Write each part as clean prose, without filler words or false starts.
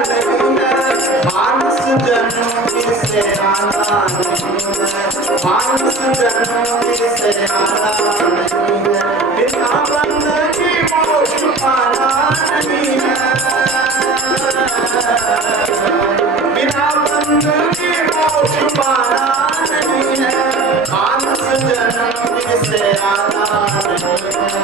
नहीं है, मानस जन्म फिर से आना नहीं है, मानस जन्म फिर से आना नहीं है, बिना बंध की मोक्ष पाना नहीं है, बिना बंध की मोक्ष पाना नहीं है, मानस जन्म फिर से आना नहीं है।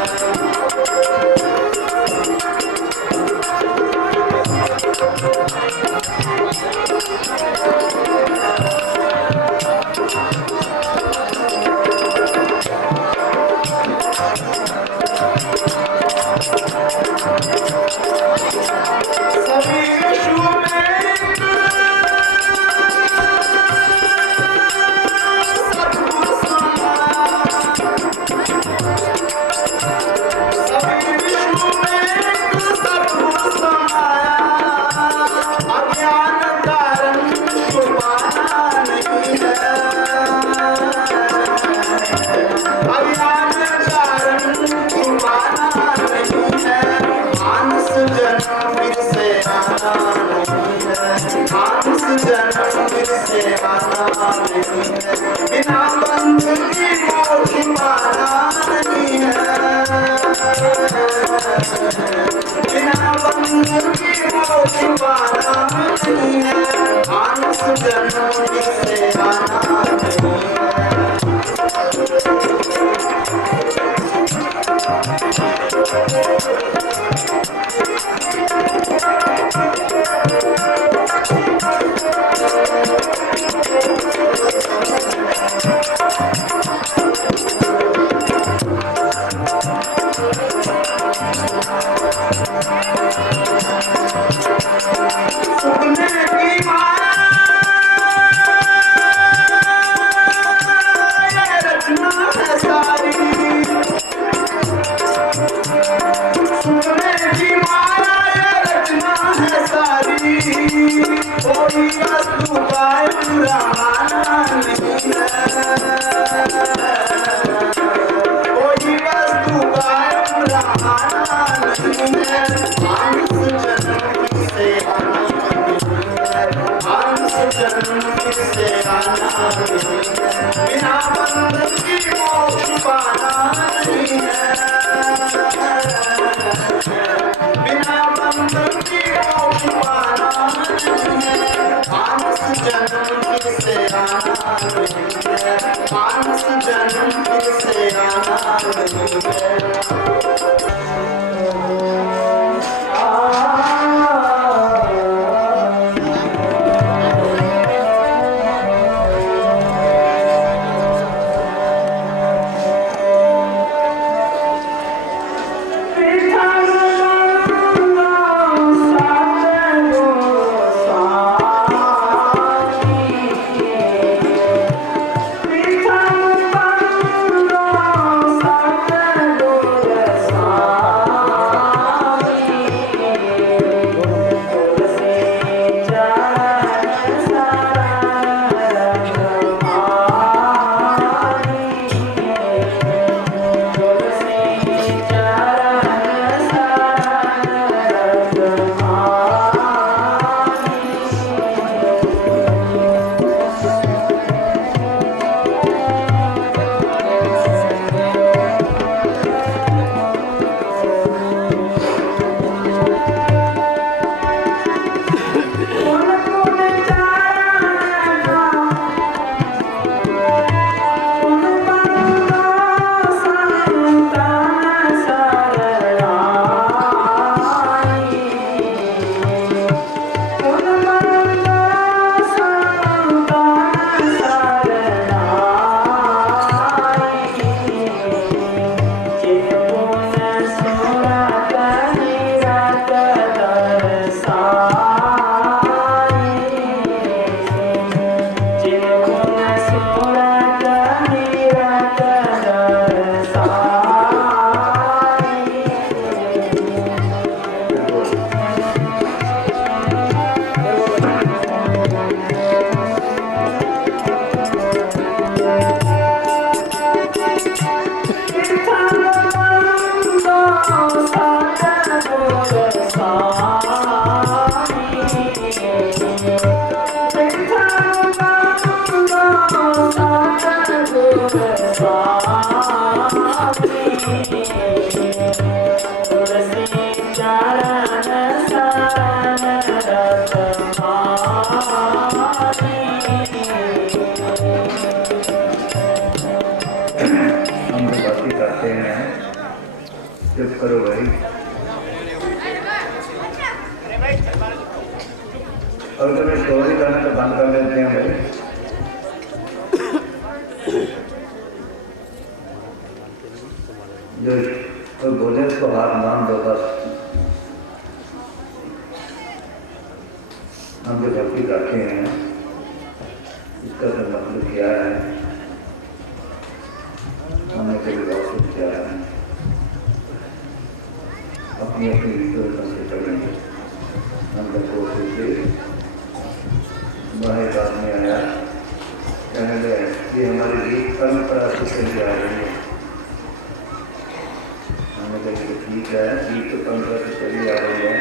बिना बंध की मोक्ष पाना नहीं है, बिना बंध की मोक्ष पाना नहीं है, मानस जन्म फिर से आना नहीं है। बिना बंधन की मोक्ष पाना नहीं है, बिना बंधन की मोक्ष पाना नहीं है, मानस जन्म फिर से आना नहीं है, मानस जन्म फिर से आना नहीं है। और कभी स्टोरी करना तो बंद कर देते हैं भाई। जो कोई बोले उसको हाथ मान दो बस। हम जो गलती करते हैं इसका तो मतलब क्या है, हमने कभी बहुत किया है, अपनी अपनी रीतों से करेंगे। हम लोग कोशिश से बाहर बात में आया, कहने लगे ये हमारी रीत परंपरा से चली आ रही है। हमने कहा ठीक है, रीत तो परंपरा से चली आ रही है।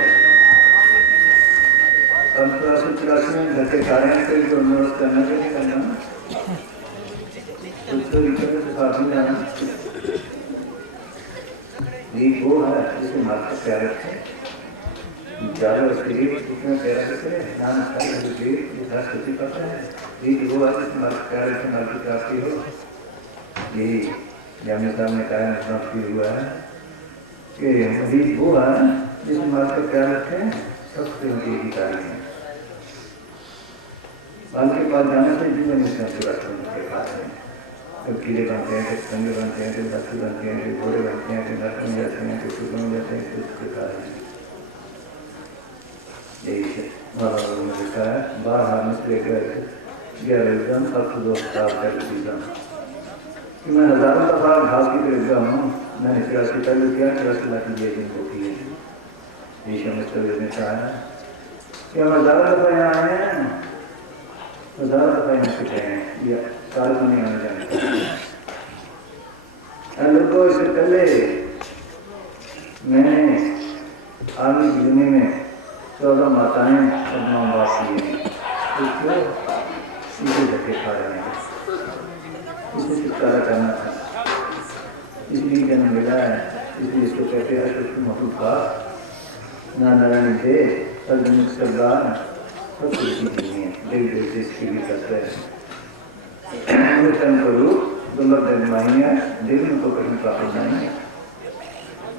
परंपरा से चलाने में घर के कार्य कोई तो अनुरोध करना चाहिए, करना उसको रीतों से साथ में जाना। रीत वो है जिसे मात्र प्यार रखे, ज़्यादा उसके लिए उसमें प्यार रखे, नाम खाई उसके इतना स्थिति पता है। रीत वो है जिसे मात्र प्यार रखे, मात्र प्राप्ति हो। यही जामिया साहब ने कहा प्राप्ति हुआ है कि रीत वो है जिसे मात्र प्यार रखे, सबसे उनके ही कार्य है। बाल के पास जाने से जीवन में पूरा उनके पास है। जब कीड़े बनते हैं, जब संगे बनते हैं, जब बच्चे बनते हैं, जब घोड़े बनते हैं, जब नट बन जाते हैं, जब शुरू बन जाते हैं, तो उसके कारण यही है। महाभारत में लिखा है, बार हारने से लेकर ग्यारह अर्थदोष कि मैं हजारों दफा घास की तरफ गया हूँ। मैंने 83 पहले किया, 83 लाख लिए जिनको किए। यही समझते हुए ने कहा है कि हम हजारों दफा यहाँ आए हैं, हजारों दफा यहाँ से गए हैं, या साल में नहीं आने जाने। लोगों इससे पहले मैंने आगे की दुनिया में 14 माताएं और 9 बाप किए, इसको सीधे धक्के खा रहे हैं। इसे छुटकारा करना था, इसलिए जन्म मिला है। इसलिए इसको कहते हैं महबूबा ना नारायण थे सर्वजनिक सरदार सब कुछ की नहीं है, देव देवते इसके लिए करते हैं। करो दुर्लभ माहिया देवी को कहीं प्राप्त नहीं है।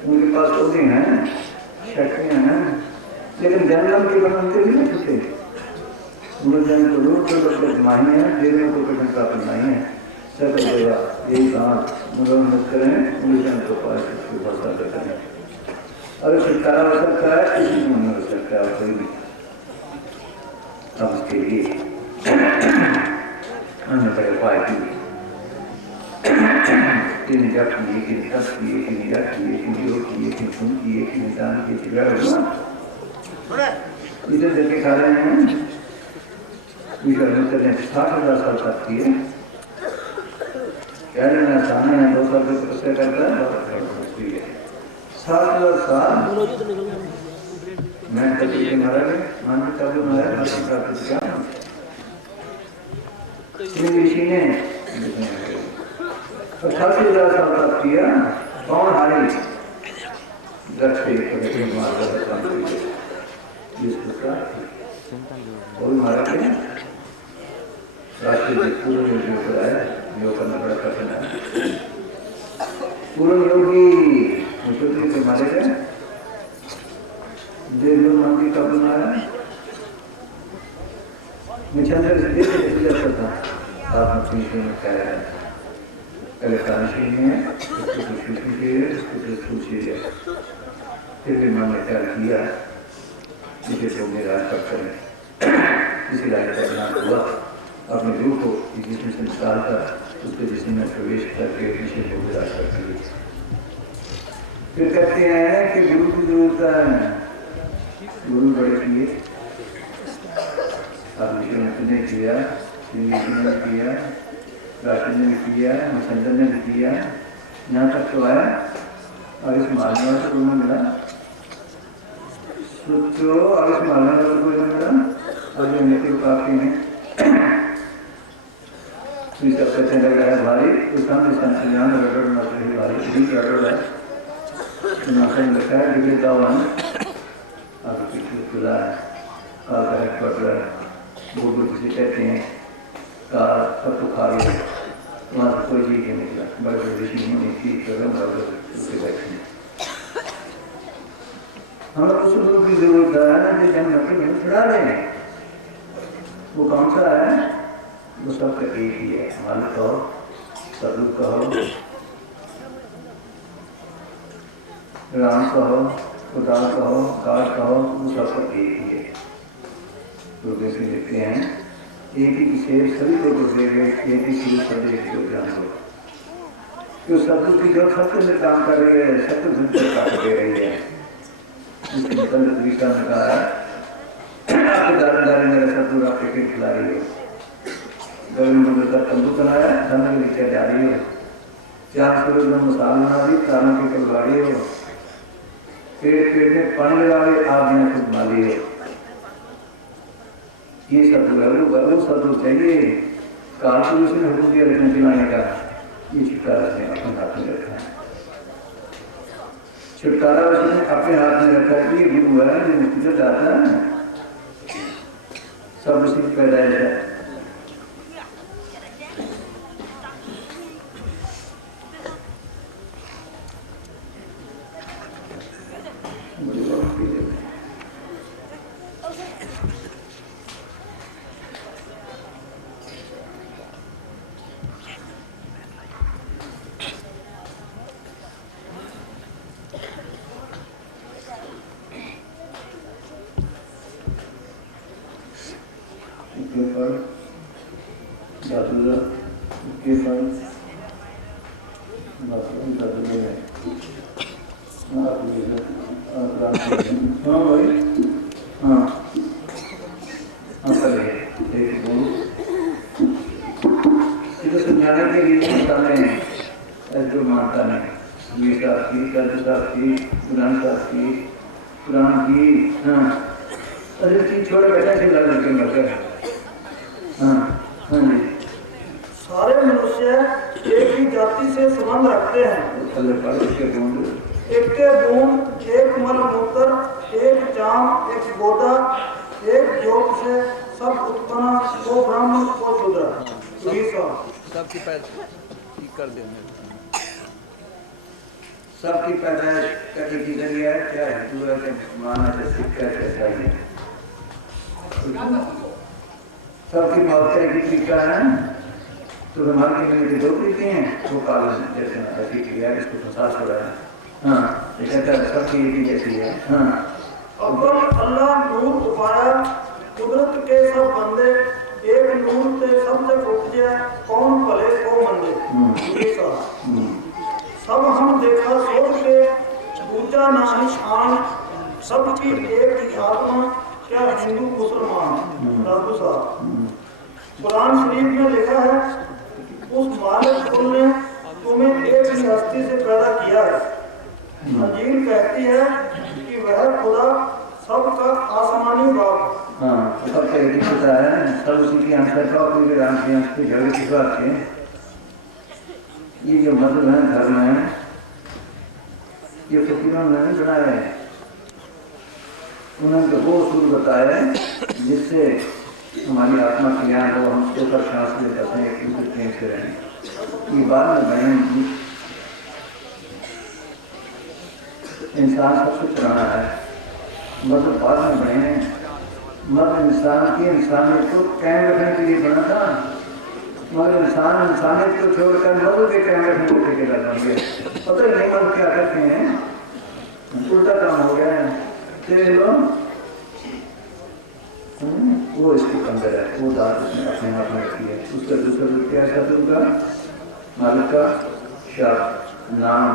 उनके पास होते हैं, शक्तियाँ हैं, लेकिन जन्म की बनते भी नहीं छूटे। जन्म करो दुर्लभ माहिया देवी को कहीं प्राप्त नहीं है। सकल देवा यही बात मनोरंजन करें, उनके को पास भरोसा करें। अगर छुटकारा हो सकता है, किसी को नहीं हो सकता है कोई भी। अब उसके लिए हमने बड़े उपाय किए, किन जप किए, किन तप किए, किन यज्ञ किए, किन योग किए, किन सुन किए, किन दान किए, इधर देखे खा रहे हैं। विश्व ने 60,000 साल तक किए। क्या लेना चाहना है, 2 साल तक तपस्या करता है, 60,000 साल मैं कभी मारा गया, मान के चालू मारा प्राप्त किया। ऋषि ने 88,000 साल तक किया। कौन हारी? दक्ष कोई मारा गया। राष्ट्रीय पूर्ण योगी कराया, योग करना बड़ा कठिन है। पूर्ण योगी मुख्यमंत्री से मारे गए। देव मंत्री का बनाया मिचंद्र से देख करता आत्मचिंतन में कह रहा है। पहले कांशी में उसको सुशी के उसको सुशी है। फिर भी मन ने क्या किया, इसे तो मेरा करते हैं, इसी लायक करना हुआ। अपने रूप को जिसमें से निकाल कर उसके जिसमें में प्रवेश करके विषय को विराट कर दिए। फिर कहते हैं कि गुरु की जरूरत है। गुरु बड़े किए, ने किया, ने किया, राष्ट्र ने किया, मसंदर ने भी किया, यहाँ तक तो आया। और इस मालने वाले को मिला, सोचो, और इस मालने वाले को मिला, और जो नेत्री प्राप्ति में सब कहते लग रहा है भारी, तो सामने संचालन रगड़ मत रही भारी, ठीक रगड़ है। तो नाखन रखा है, डिग्री दावन, अब पीछे खुला है, काल का एक पड़ रहा है। गोबर जिसे कहते हैं, काल सब तो खा गया, वहाँ से कोई चीज़ नहीं निकला। बड़े बड़े ऋषि मुनि की कदम बड़े उसके बैठे। हमें उस गुरु की जरूरत है जो जन्म में छुड़ा रहे हैं। वो कौन सा है? वो सबका एक ही है। मन कहो, सदुख कहो, राम कहो, उदार कहो, काल कहो, वो सबका एक ही है। तो जैसे लिखते हैं एक ही विशेष सभी को दे गए, एक ही चीज सभी को ध्यान दो। तो सदुख की जो सबके अंदर काम कर रही है, सबको धन काट दे रही है। इसके तरीका निकाला आपके दार मेरा सदुख आपके पेट खिला रही हो, गर्म मंदिर का तंबू बनाया, धन के नीचे जा रही हो, 4 किलो मसाला बना दी, प्राणों की कलवाड़ी हो, पेट में पानी लगा ली, आप ने खुद माली हो। ये सदुख है, वो सदुख चाहिए। काल पुरुष ने हुक्म दिया रखने पिलाने का, ये छुटकारा उसने अपने हाथ में रखा है। छुटकारा उसने अपने हाथ में रखा है। ये गुरु है जो मुक्ति जाता है, सब उसी की पैदाइश है। सारे मनुष्य एक ही जाति से संबंध रखते हैं। एक के बूंद, एक मलमूत्र, एक जाम, एक गोदा, एक जोग से सब उत्पन्न, वो ब्राह्मण को शूद्र। सबकी पैदा कर देंगे। सबकी पैदाइश करने की जरिया है क्या है? हिंदू है, माना से सिक्का चाहिए। सबकी मौत का एक तरीका है। तो हमारे में जो तरीके हैं वो पालन जैसे ऐसी क्रिया इसको फंसा छोड़ा है। हाँ, ऐसा सबकी एक ही जैसी है। हाँ, अब्बल अल्लाह नूर उपाया, कुदरत के सब बंदे, एक नूर से सब जग उपजे, कौन भले को मंदे। सब हम देखा सोच के, पूजा नाही शान, सबकी एक ही आत्मा, क्या हिंदू मुसलमान। राधु साहब, कुरान शरीफ में लिखा है, उस मालिक ने तुम्हें एक ही हस्ती से पैदा किया है। अंजील कहती है कि वह खुदा सबका आसमानी बाप। हाँ, सबका एक ही होता है, सब उसी की आंसर का कोई राम की आंसर की झगड़े की बात है। ये जो मधुर है धर्म है, ये फकीरों ने नहीं बनाया है। उन्होंने वो उसूल बताया है जिससे हमारी आत्मा की ज्ञान हो, हम उसके ऊपर सांस ले जाते हैं, एक दूसरे प्रेम से रहें। ये बाद में बने इंसान सबसे पुराना है, मतलब बाद में बने हैं। मगर इंसान की इंसानियत को कायम रखने के लिए बना था, मगर इंसान इंसानियत को छोड़कर मधु के कायम रखने को ठेकेदार बन गया। पता ही नहीं मधु क्या करते हैं, उल्टा काम हो गया है। वो इसके अंदर है, वो दाद उसने अपने हाथ में रखी है। उसका दूसरा क्या शब्द उनका मालिक का शब्द, नाम,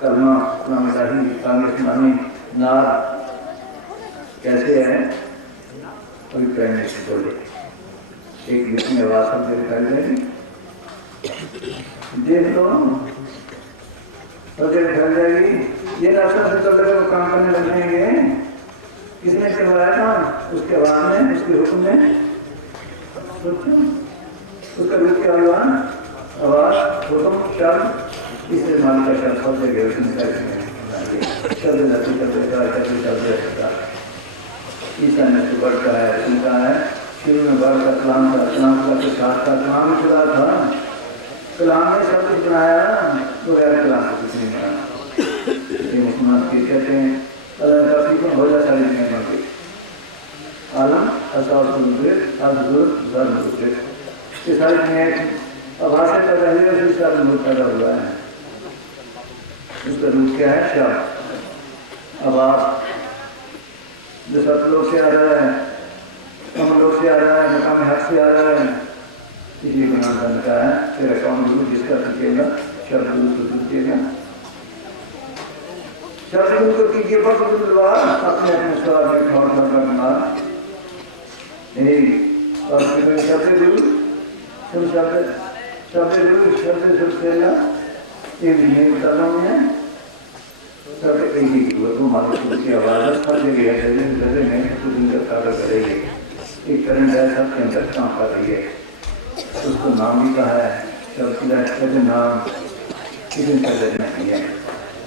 कलमा, नाम इलाही, कांग्रेस मानी, नार कैसे है? कोई प्रेम से बोले एक गीत में आवाज सब दिखाई देगी, देख लो तो दिखाई जाएगी। ये रास्ता से चल रहे वो काम करने लग जाएंगे। किसने करवाया था? उसके बाद में, उसके हुक्म में। सोचो उसका रूप क्या हुआ? आवाज, हुक्म, शब्द, इससे मान का शब्द सब जगह ईसा ने तो बढ़ता है, उनका है शुरू में बढ़ का कलाम था, कलाम का साथ का कलाम खुदा था। कलाम ने सब कुछ बनाया, तो गैर कलाम को कुछ नहीं बनाया। मुसलमान की कहते हैं काफी को हो जाता है। आलम असावुद्दित अद्भुत धर्मोदित ये सारी में आभाषा का पहले उसी साल में पैदा हुआ है। उसका रूप क्या है? शब्द। अब आप जो सतलोक से आ रहा है, कमलोक से आ रहा है, मकाम हक से आ रहा है, इसी को नाम करने का है। तेरा कौन गुरु जिसका कीजिएगा शब्द गुरु को कीजिएगा, शब्द गुरु को कीजिए पर अपने अपने स्वाद में ठोर करना यही। और शब्द गुरु तुम शब्द गुरु शब्द शुभ सेना ये नहीं करना है। सब एक ही वो मालूम की आवाज़ हर जगह है, जैसे नहीं तो दिन का कार्य करेगी। एक करंट है सबके अंदर काम कर रही है, उसको नाम भी कहा है शब्द का नाम किसी का नहीं है।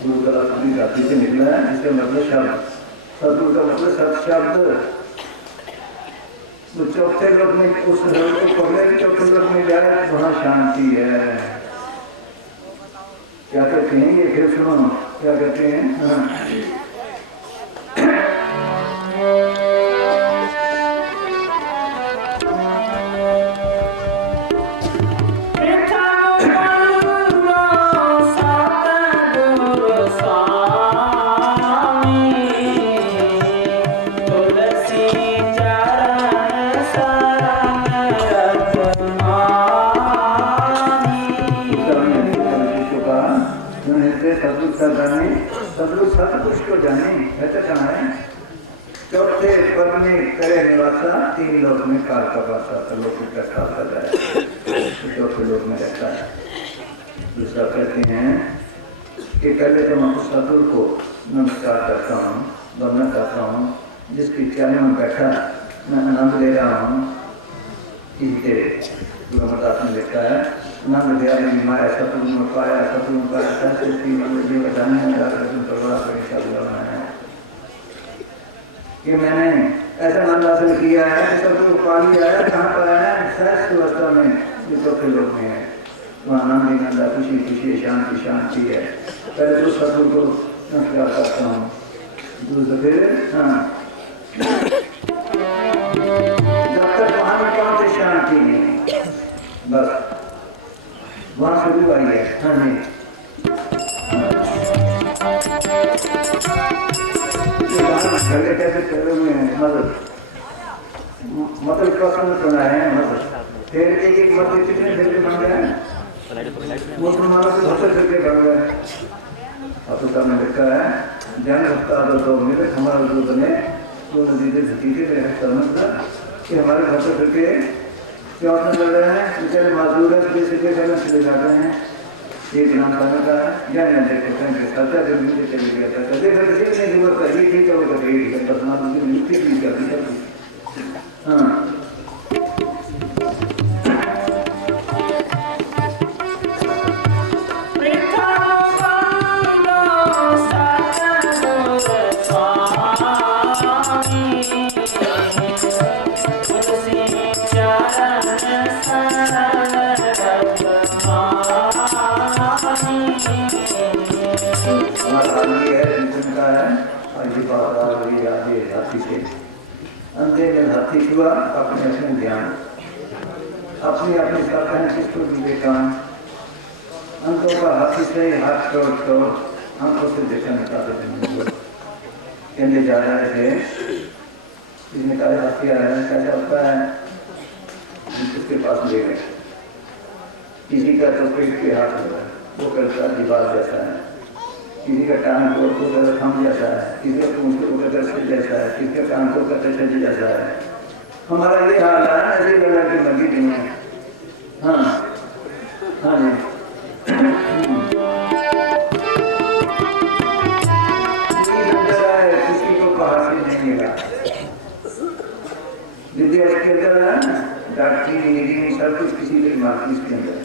गुरु का अपनी जाति से निकला है, इसका मतलब शब्द। सतगुरु का मतलब सत शब्द। तो चौथे लोक में उस को पकड़े, चौथे लोक में जाए वहाँ शांति है। क्या कहते हैं ये? फिर सुनो क्या कहते हैं। सतपुरुष को जाने ऐसा कहा है। चौथे पद में करे निवासा, तीन लोक में काल का वासा, लोक इकट्ठा कर रहा है, चौथे लोक में रहता है। दूसरा कहते हैं कि पहले तो मैं उस सतगुरु को नमस्कार करता हूँ, वंदना करता हूँ, जिसकी चरण में बैठा मैं आनंद ले रहा हूँ। इसके गुरु अमरदास ने लिखा है, नंद दया ने माया सतगुरु में पाया, सतगुरु का कि मैंने ऐसा नंद हासिल किया है कि सतगुरु पा लिया है। कहाँ पर है? सहस्त्र अवस्था में, जो चौथे लोक में है, वहाँ आनंद ही नंदा, खुशी खुशी, शांति शांति है। पहले तो सतगुरु को नमस्कार करता हूँ, दूसरे हाँ जब तक वहाँ में पहुँचे शांति नहीं, बस वहाँ शुरू आई है। हाँ नहीं झगड़े कैसे चले हुए हैं? मतलब प्रश्न सुना है। फिर एक मत कितने फिर बन गए मुसलमानों से दूसरे फिर बन गए। अब तो सबने लिखा है जन हफ्ता तो मेरे हमारे जो बने वो नतीजे भतीजे मेरे समझता कि हमारे घर से फिर के क्यों लड़ रहे हैं, बेचारे मजदूर है, जैसे के करने चले जा रहे हैं। एक नाम करने का है या नहीं देखते हैं सत्या जब नीचे चले गया था कभी कभी नहीं जरूरत है ये ठीक है, वो कभी ठीक है, पर्सनल की नियुक्ति की जाती है। हाँ अंधे में हाथी हुआ अपने अपने ध्यान, अपनी अपनी शाखाएं किसको दिए काम, अंतों का हाथी से हाथ छोड़ छोड़ आंखों से देखा निकाले कहने जा रहे थे। इसने कहा हाथी आ रहा है, कैसा होता है? उसके पास ले गए, किसी का तो पेट के हाथ होगा, वो करता दीवार जैसा है, किसी का टांग को उधर थम जाता है, किसी का पूंछ को उधर से जैसा है, किसी का कान को करते चले जैसा है। हमारा ये हाल है ऐसे लगा के लगी में। हाँ हाँ जी किसी को बाहर से नहीं मिला विद्या के अंदर है ना, डॉक्टरी इंजीनियरिंग सब कुछ किसी के मार्केट के अंदर।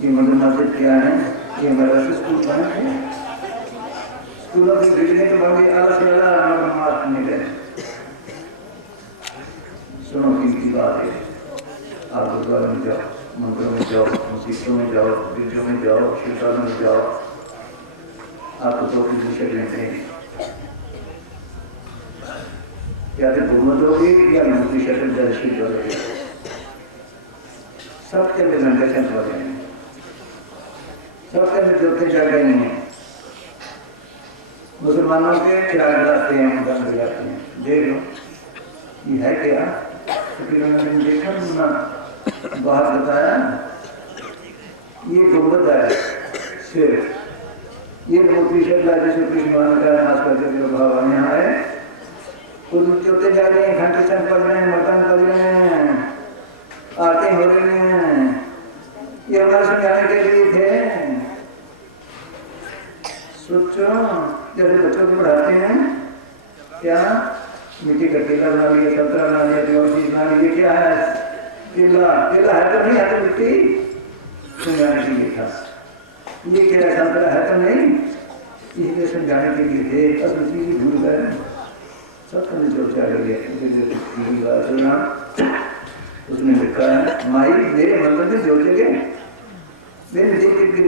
ये मदद क्या है? ये हमारा स्कूल बने थे, स्कूलों की बिल्डिंग तो बन गई, आला से आला मार्क नहीं रहे। सुनो की बात है, आप गुरुद्वारे में जाओ, मंदिरों में जाओ, मस्जिदों में जाओ, गिरजों में जाओ, शिवशाला में जाओ, आपको तो किसी शक्ल नहीं या तो घूमत होगी या मूर्ति शरण दर्शित होगी, सबके में संकट हो गए, सबके में ज्योति जग गई है। मुसलमानों के चिराग जलाते हैं, बंद जाते हैं। देख लो ये है क्या, तो फिर उन्होंने देखा ना, बाहर बताया ये गुंबद है सिर्फ, ये मूर्ति शक्ल जैसे कृष्ण भगवान का नाच करते हुए भगवान यहाँ है, कुछ चौथे जा रहे हैं, घंटे चंद पड़ रहे हैं, मटन पड़ रहे हैं, आरती हो रही हैं, ये हमारे समझाने के लिए थे। सोचो जैसे बच्चों को पढ़ाते हैं क्या, मिट्टी का टीला बना लिया, संतरा बना लिया, जो चीज बना लिया, क्या है टीला, टीला है तो नहीं, है तो मिट्टी समझाने के लिए था। ये क्या संतरा है तो नहीं, इसलिए समझाने के लिए थे, असल चीज भूल गए, सब समझ जो चाह गया। उसने लिखा है माई मेरे मंदिर में जो जगह मेरे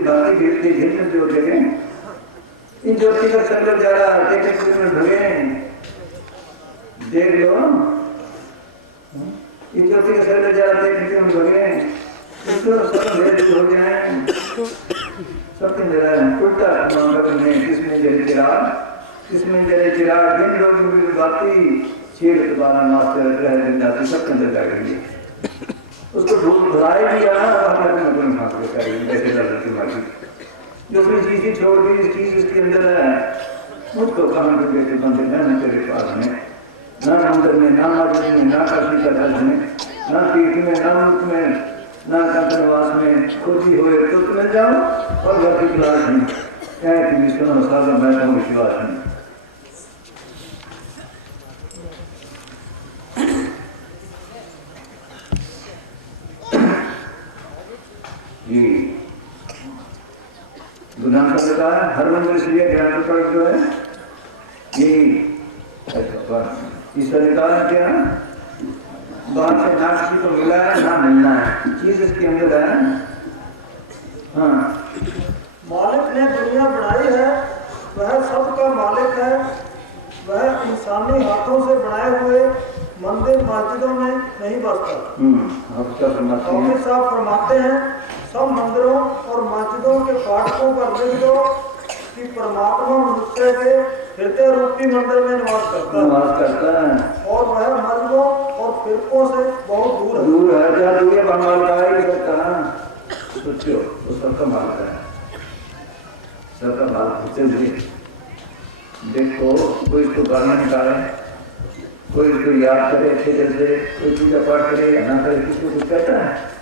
बाकी बेटे घेर में जो जगह इन ज्योति का सब लोग जा रहा देखे में भगे, देख लो इन ज्योति का सब लोग जा रहा देखे में भगे, इसको सब भेद हो जाए, सबके जरा उल्टा मांगा किसमें जले चिराग, किसमें जले चिराग, दिन लोग बाती छेड़ के बारा मास्टर रह दिन जाती, सब अंदर जा गई। उसको भुलाए दिया ना, अपने हाथ में करेंगे ऐसे लड़के की मर्जी, जो उसने चीज ही छोड़ दी, इस चीज उसके अंदर है, मुझको कहाँ के बेटे बंदे न तेरे पास में, ना मंदिर में, ना मस्जिद में, ना काशी का दर्ज में, ना पीठ में, ना मुल्क में, ना कंठवास में, खुद ही हुए तो तुम्हें जाओ और घर की क्लास में क्या विश्व सारा बैठा हूँ विश्वास में। जी गुनाह का लिखा है हर मंदिर इसलिए ध्यान पर जो है ये ईश्वर ने कहा क्या, बाहर से ना किसी को मिला है ना मिलना है, चीज इसके अंदर है। हाँ मालिक ने दुनिया बनाई है, वह सबका मालिक है, वह इंसानी हाथों से बनाए हुए मंदिर मस्जिदों में नहीं बसता। कौमी साहब फरमाते हैं सब मंदिरों और मस्जिदों के फाटकों पर लिख दो कि परमात्मा मनुष्य के हृदय रूपी मंदिर में निवास करता है और वह मस्जिदों और फिरकों से बहुत दूर है। जहाँ दूर भगवान का ही करता है, सोचो वो सबका मालिक है, सबका मालिक। देखो कोई इसको गाना निकाले, कोई इसको याद करे अच्छे जैसे, कोई पूजा पाठ करे या ना करे, किसको कुछ कहता है।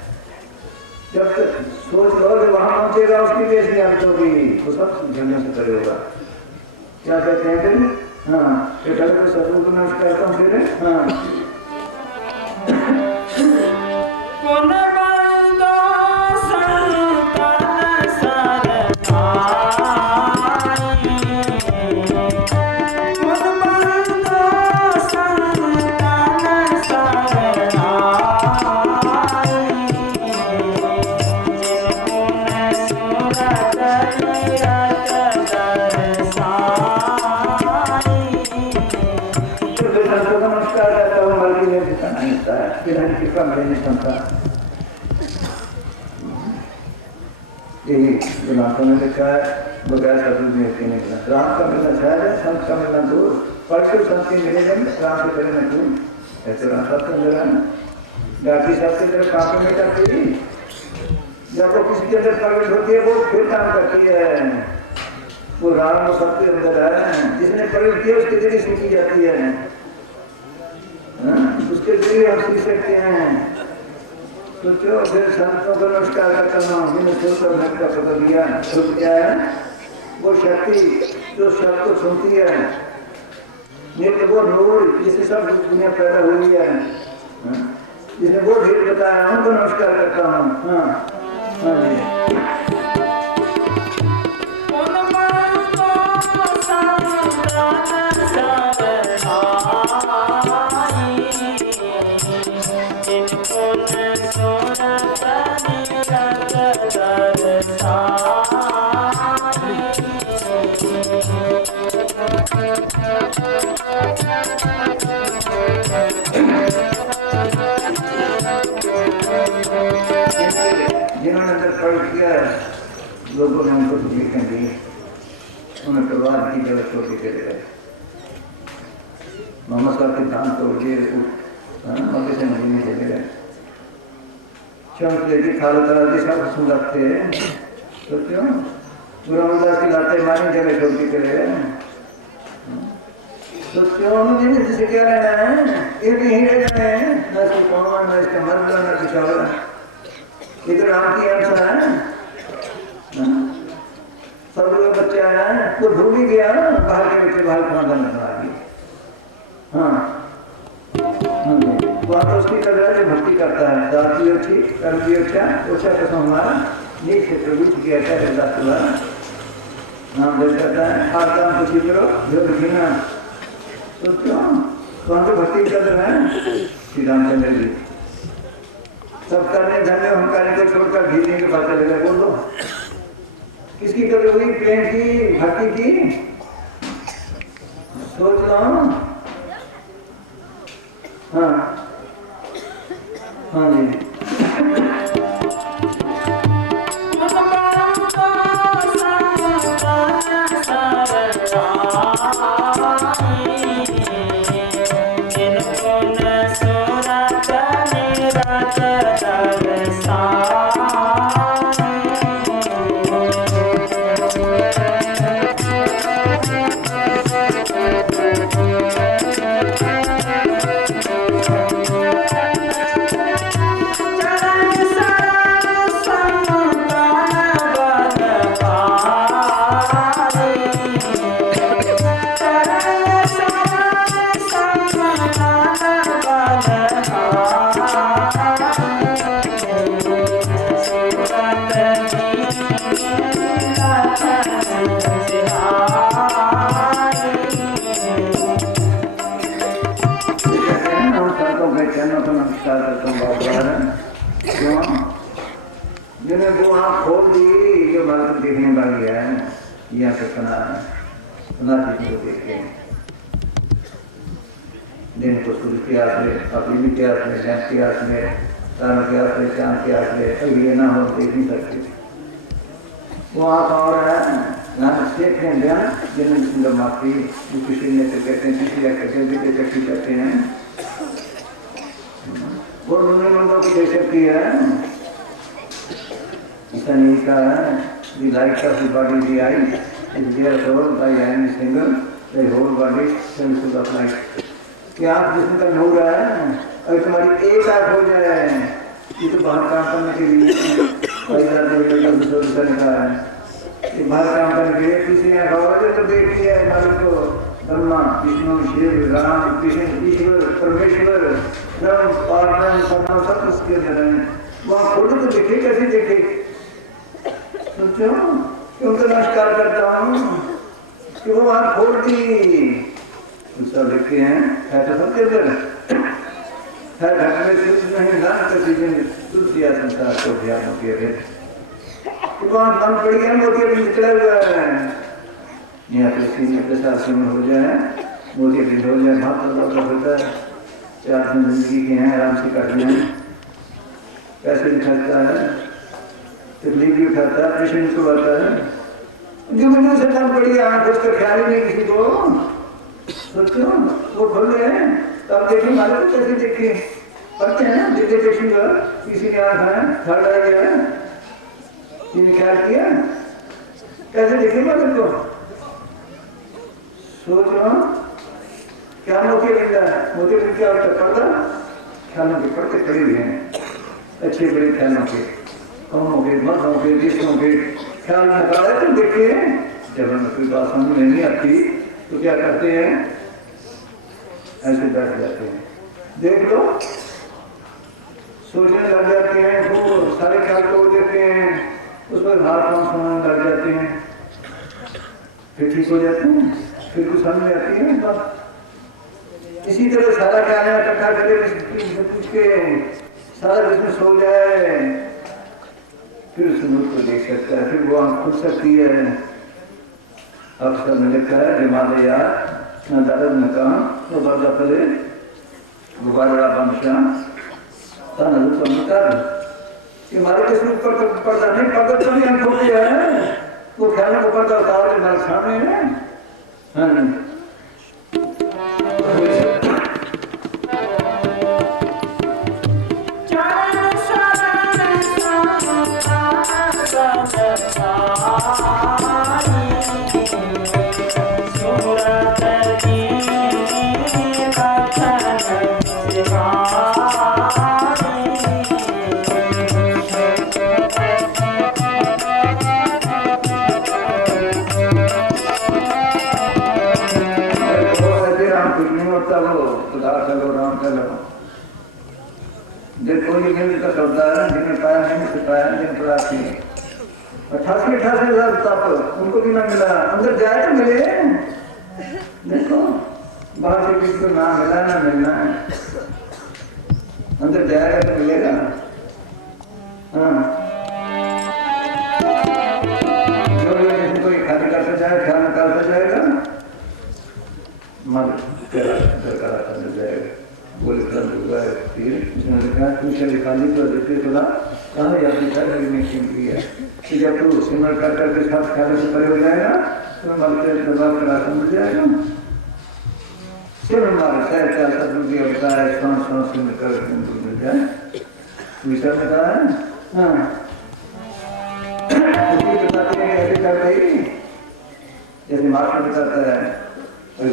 जब तक सोच लो कि वहां पहुंचेगा उसकी कैसी हालत होगी, वो सब झगड़े से करे होगा। क्या कहते हैं फिर, हाँ बेटा को सदगुरु को मैं कहता हूँ फिर, हाँ में लिखा है बगैर सदगुरु में निकला, राम का मिलना शायद है, संत का मिलना दूर, परसों संत के मिले जब राम के तरह न तू, ऐसे राम सब के अंदर है, जाति सबके तरह काम में जाती है, जब वो किसी के अंदर प्रकट होती है वो फिर काम करती है, वो राम वो सबके अंदर है, जिसने प्रकट किया उसके जरिए सीखी जाती है, उसके जरिए हम सीख सकते हैं। तो जो फिर संतों को नमस्कार करना, जिन्हें सुनकर भक्त का पता दिया, सुन क्या है वो शक्ति जो शब्द को सुनती है, नित्य वो नूर जिससे सब दुनिया पैदा हुई है, जिसने वो भेद बताया, उनको नमस्कार करता हूँ। हाँ हाँ जी लोगों ने उनको तकलीफें दी, उन्हें परिवार की जगह छोड़ के चले गए। मोहम्मद साहब के धाम तोड़ दिए, मक्के से मदीने चले गए। चौंक लेगी खाल करा दी, सब सुंदर थे। तो क्यों गुरु की लाते मारी जगह छोड़ के चले गए। तो क्यों उन्होंने जिसे क्या लेना है, ये भी ही रह जाए हैं, न इसको कौन, न इसका मर्द, न कुछ और। ये तो राम की अंश है, सब लोग बच्चे आया है, वो भूल ही गया बाहर के बच्चे बाहर खाना बना दिए। हाँ तो उसकी कर रहा है, भक्ति करता है, दास भी अच्छी, कर्म भी अच्छा, ओछा कसम हमारा नीच से प्रभु की अच्छा करता हुआ नाम दे करता है। हर काम कुछ करो जो लिखना तो क्यों कौन से भक्ति कर रहे हैं श्री रामचंद्र जी। सब करने धन्य हम करने को छोड़कर भीजने के पास चले गए। बोलो किसकी करोगी, प्रेम की, भक्ति की? सोच लो। हाँ हाँ जी जिन्हें वो आँख खोल दी जो भारत देखने वाली है, यहाँ से सुना चीज को देखे दिन को सूर्य के आसरे, अग्नि के आसरे, जैन के आसरे, तारों के आसरे, चांद के आसरे, अब ये ना हो देख नहीं सकते। वो आँख और है यहाँ सेठ हैं ध्यान जिन्हें सुंदर माफी किसी ने कहते हैं, किसी या कहते हैं, चक्की कहते हैं, वो उन्होंने मंदिरों को दे सकती है। ऐसा नहीं कहा है the light of the body the eye is there all by any single the whole body is full of light। क्या आप जिसमें का नूर है, अगर तुम्हारी एक आँख हो जाए ये तो बाहर काम करने के लिए दूसरा निकाला है, ये बाहर काम करने के लिए किसी आँख और तो देखती है मालिक को ब्रह्मा विष्णु शिव राम कृष्ण ईश्वर परमेश्वर ब्रह्म पारण सपना सब उसके अंदर है। वहाँ खोलो तो देखे कैसे देखे, सोचो क्यों तो नमस्कार करता हूँ कि वो वहाँ खोल दी दूसरा लिखते हैं है तो सबके अंदर है घर में सिर्फ नहीं ना किसी दिन दूसरी संसार को ध्यान होती है तो वहाँ मन पड़ गया मोती अभी निकला हुआ है यहाँ पे सीने के साथ सीने हो जाए मोती अभी हो जाए बहुत लंबा होता है 4 दिन जिंदगी के हैं आराम से काटने हैं पैसे निकलता है तकलीफ भी उठाता है पेशेंट को आता है जो मुझे उसे काम पड़ गया आँख उसका ख्याल ही नहीं किसी को सोचो वो खोल रहे हैं तो आप देखिए मालूम कैसे देखे पढ़ते हैं ना देखे पेशेंट किसी के आँख है थर्ड आ गया किसी ख्याल किया कैसे देखे मालूम को सोचो क्या मोती लिख रहा है मोती लिख क्या होता पर्दा ख्यालों के पढ़ते खड़े हुए हैं अच्छे बड़े ख्यालों के कौनों के मर्दों के देशों के ख्याल निकाले तो देखिए जब हमें कोई बात समझ में नहीं आती तो क्या करते हैं ऐसे बैठ जाते हैं देख लो सोचने लग जाते हैं वो सारे ख्याल तोड़ देते हैं उस पर हाथ पांव सुनाने लग जाते हैं फिर ठीक हो जाते हैं फिर कुछ समझ में आती है बात इसी तरह सारा ख्याल इकट्ठा करे सारा जिसमें सो जाए फिर उस नूर को देख सकता है फिर वो आँख खुल सकती है। अक्सर में लिखा है दिमाग यार न दर्द न काम तो बर्दा पले गुब्बारा बंशा तन रूप कर कि हमारे किसी ऊपर पर्दा नहीं, पर्दा तो नहीं हम खोल दिया है, वो ख्याल को पर्दा उतार के हमारे सामने है। हाँ उनको भी ना मिला, अंदर जाए तो मिले। देखो बाहर से किसी को ना मिला ना मिलना है, अंदर जाएगा तो मिलेगा। हाँ जो कोई खाली करता जाए, ख्याल निकालता जाएगा, मर जाएगा। बोले खाली तो देते थोड़ा कहाँ याद में कीमती है कि जब तू सिमर कर करके साथ खाने से परे हो जाएगा तो मरते दबा कर राशन मिल जाएगा। सिर्फ हमारे सैर चालता भी होता है, सांस सिमर कर मिल जाए, विषय में कहा है। हाँ बताते हैं ऐसे कर रही जैसे मास्टर बताता है और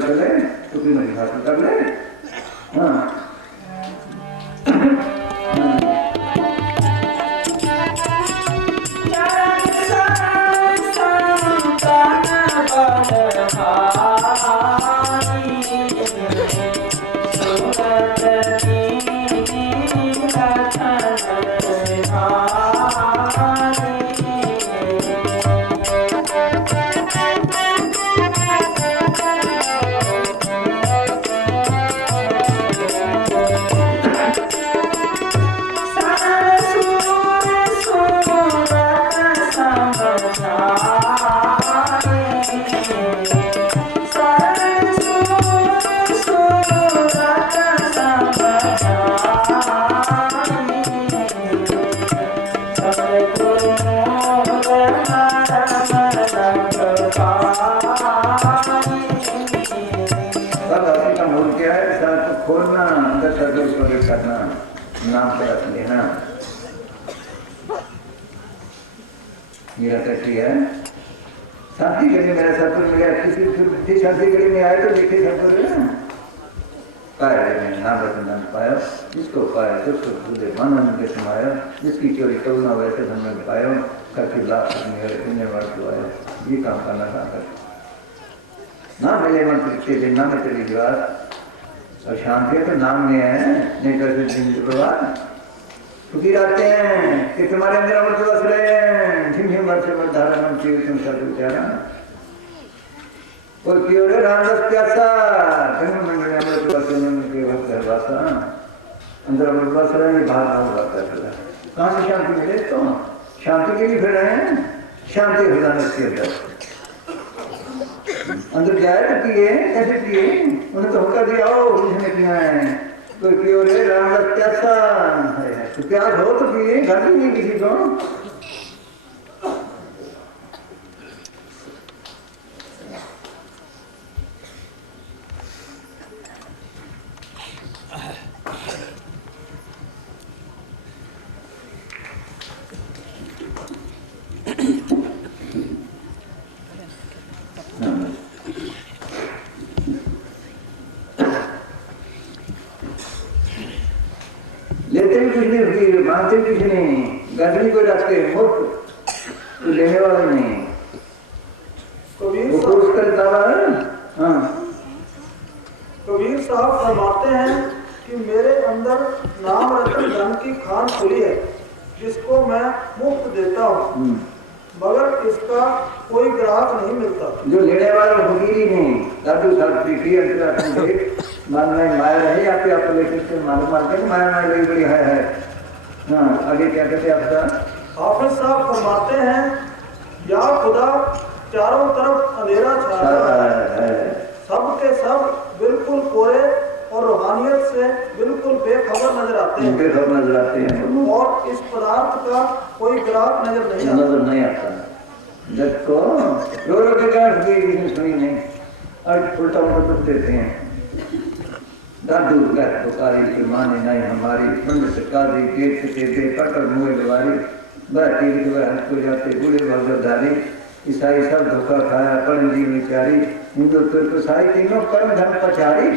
चले तो फिर मेरी हाथ कर ले। हाँ शांति गली मेरा सतपुर मिला, किसी शांति गली में आए तो देखे सतपुर नाम रतन पाया, जिसको पाया जिसको बुद्धे मन के समाया, जिसकी चोरी करुणा वैसे धन में पाया, करके लाभ आया। ये काम करना था कर ना मिले मन के दिन ना में चली बात और शांति तो नाम में है, नहीं करते प्रभात फकीर आते हैं कि तुम्हारे अंदर अमृत बस रहे हैं, झिमझिम वर्ष धारा मन की तुम सब विचारा और क्यों रे रामदास प्यासा कहीं मंडल अमृत बस के वक्त है वासा अंदर अमृत बस रहे हैं, बाहर ना बात कर रहा है। कहाँ से शांति मिले? तो शांति के लिए फिर रहे हैं, शांति हो जाने के अंदर जाए तो पिए, कैसे पिए? उन्हें तो होकर दिया हो जिसने पिया है कोई पियो रे रामदास प्यासा है, तो प्यास हो तो पिए, घर भी नहीं किसी को। मानते किसी नहीं, गंदगी को रखते मुफ्त लेने वाले नहीं। कबीर साहब फरमाते हैं कि मेरे अंदर नाम रतन धन की खान खुली है, जिसको मैं मुफ्त देता हूँ, मगर इसका कोई ग्राहक नहीं मिलता। जो लेने वाला फकीर ही नहीं, दादू साहब मान में माया रहे आपके आप लेकर मालूम मानते हैं माया माया बड़ी बड़ी है। हाँ आगे क्या कहते हैं आपका? हाफिज साहब फरमाते हैं या खुदा चारों तरफ अंधेरा छाया है, सब के सब बिल्कुल कोरे और रूहानियत से बिल्कुल बेखबर बेखबर नजर आते हैं बेखबर नजर आते हैं और इस पदार्थ का कोई ग्राहक नजर नहीं आता। जब को रो रो के गांठ भी सुनी नहीं और उल्टा उल्टा दुख देते हैं। दादू का पुकारी की माने नहीं हमारी ठंड से काली गेट से दे पकड़ मुँह दवारी बैठी के हंस को जाते बूढ़े भगवधारी ईसाई सब धोखा खाया पढ़ ली बेचारी हिंदू तुर्क ईसाई तीनों कर्म धर्म पछाड़ी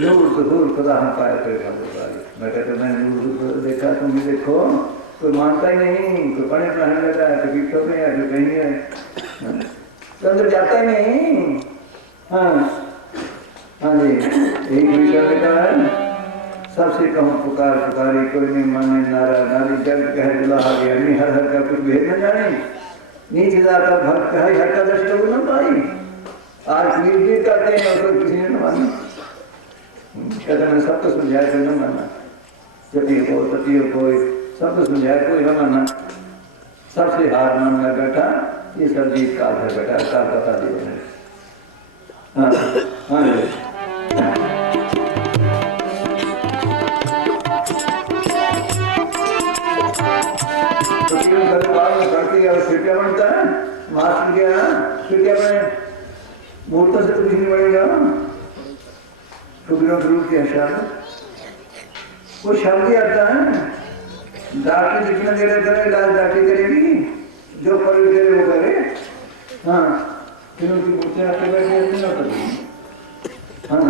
नूर तो दूर खुदा हम पाए फिर भगवधारी। मैं कहते मैं नूर देखा तुम भी देखो कोई मानता ही नहीं, कोई पढ़ने पढ़ाने लगा है, कभी तो में है, कभी कहीं है, तो अंदर जाता ही नहीं। हाँ हाँ जी, एक विषय लिखा है सबसे कहूँ पुकार पुकारी कोई नहीं माने नारा नारी जग कहे दुल्हा गया नहीं हर हर का कुछ भेद न जाने नीचे जाता भक्त कहे हर का दृष्टि हो न पाई। आज वीर करते हैं और किसी ने न माना कहते मैंने सबको समझाया कोई न माना जब ये हो सती हो कोई सबको समझाया कोई न माना सबसे हार मान में बैठा ये सब जीत काल है बेटा काल बता दिया। हाँ हाँ फिर क्या बनता है मास्टर क्या फिर क्या बने मूर्तों से कुछ नहीं बढ़ेगा। टुकड़ों रूप के शब्द वो शब्द ही आता है। डॉक्टर जितना देर करे इलाज डॉक्टर करेगी जो पर करे वो करे। हाँ फिर उनकी मूर्तियाँ आके बैठे ना करेगी। हाँ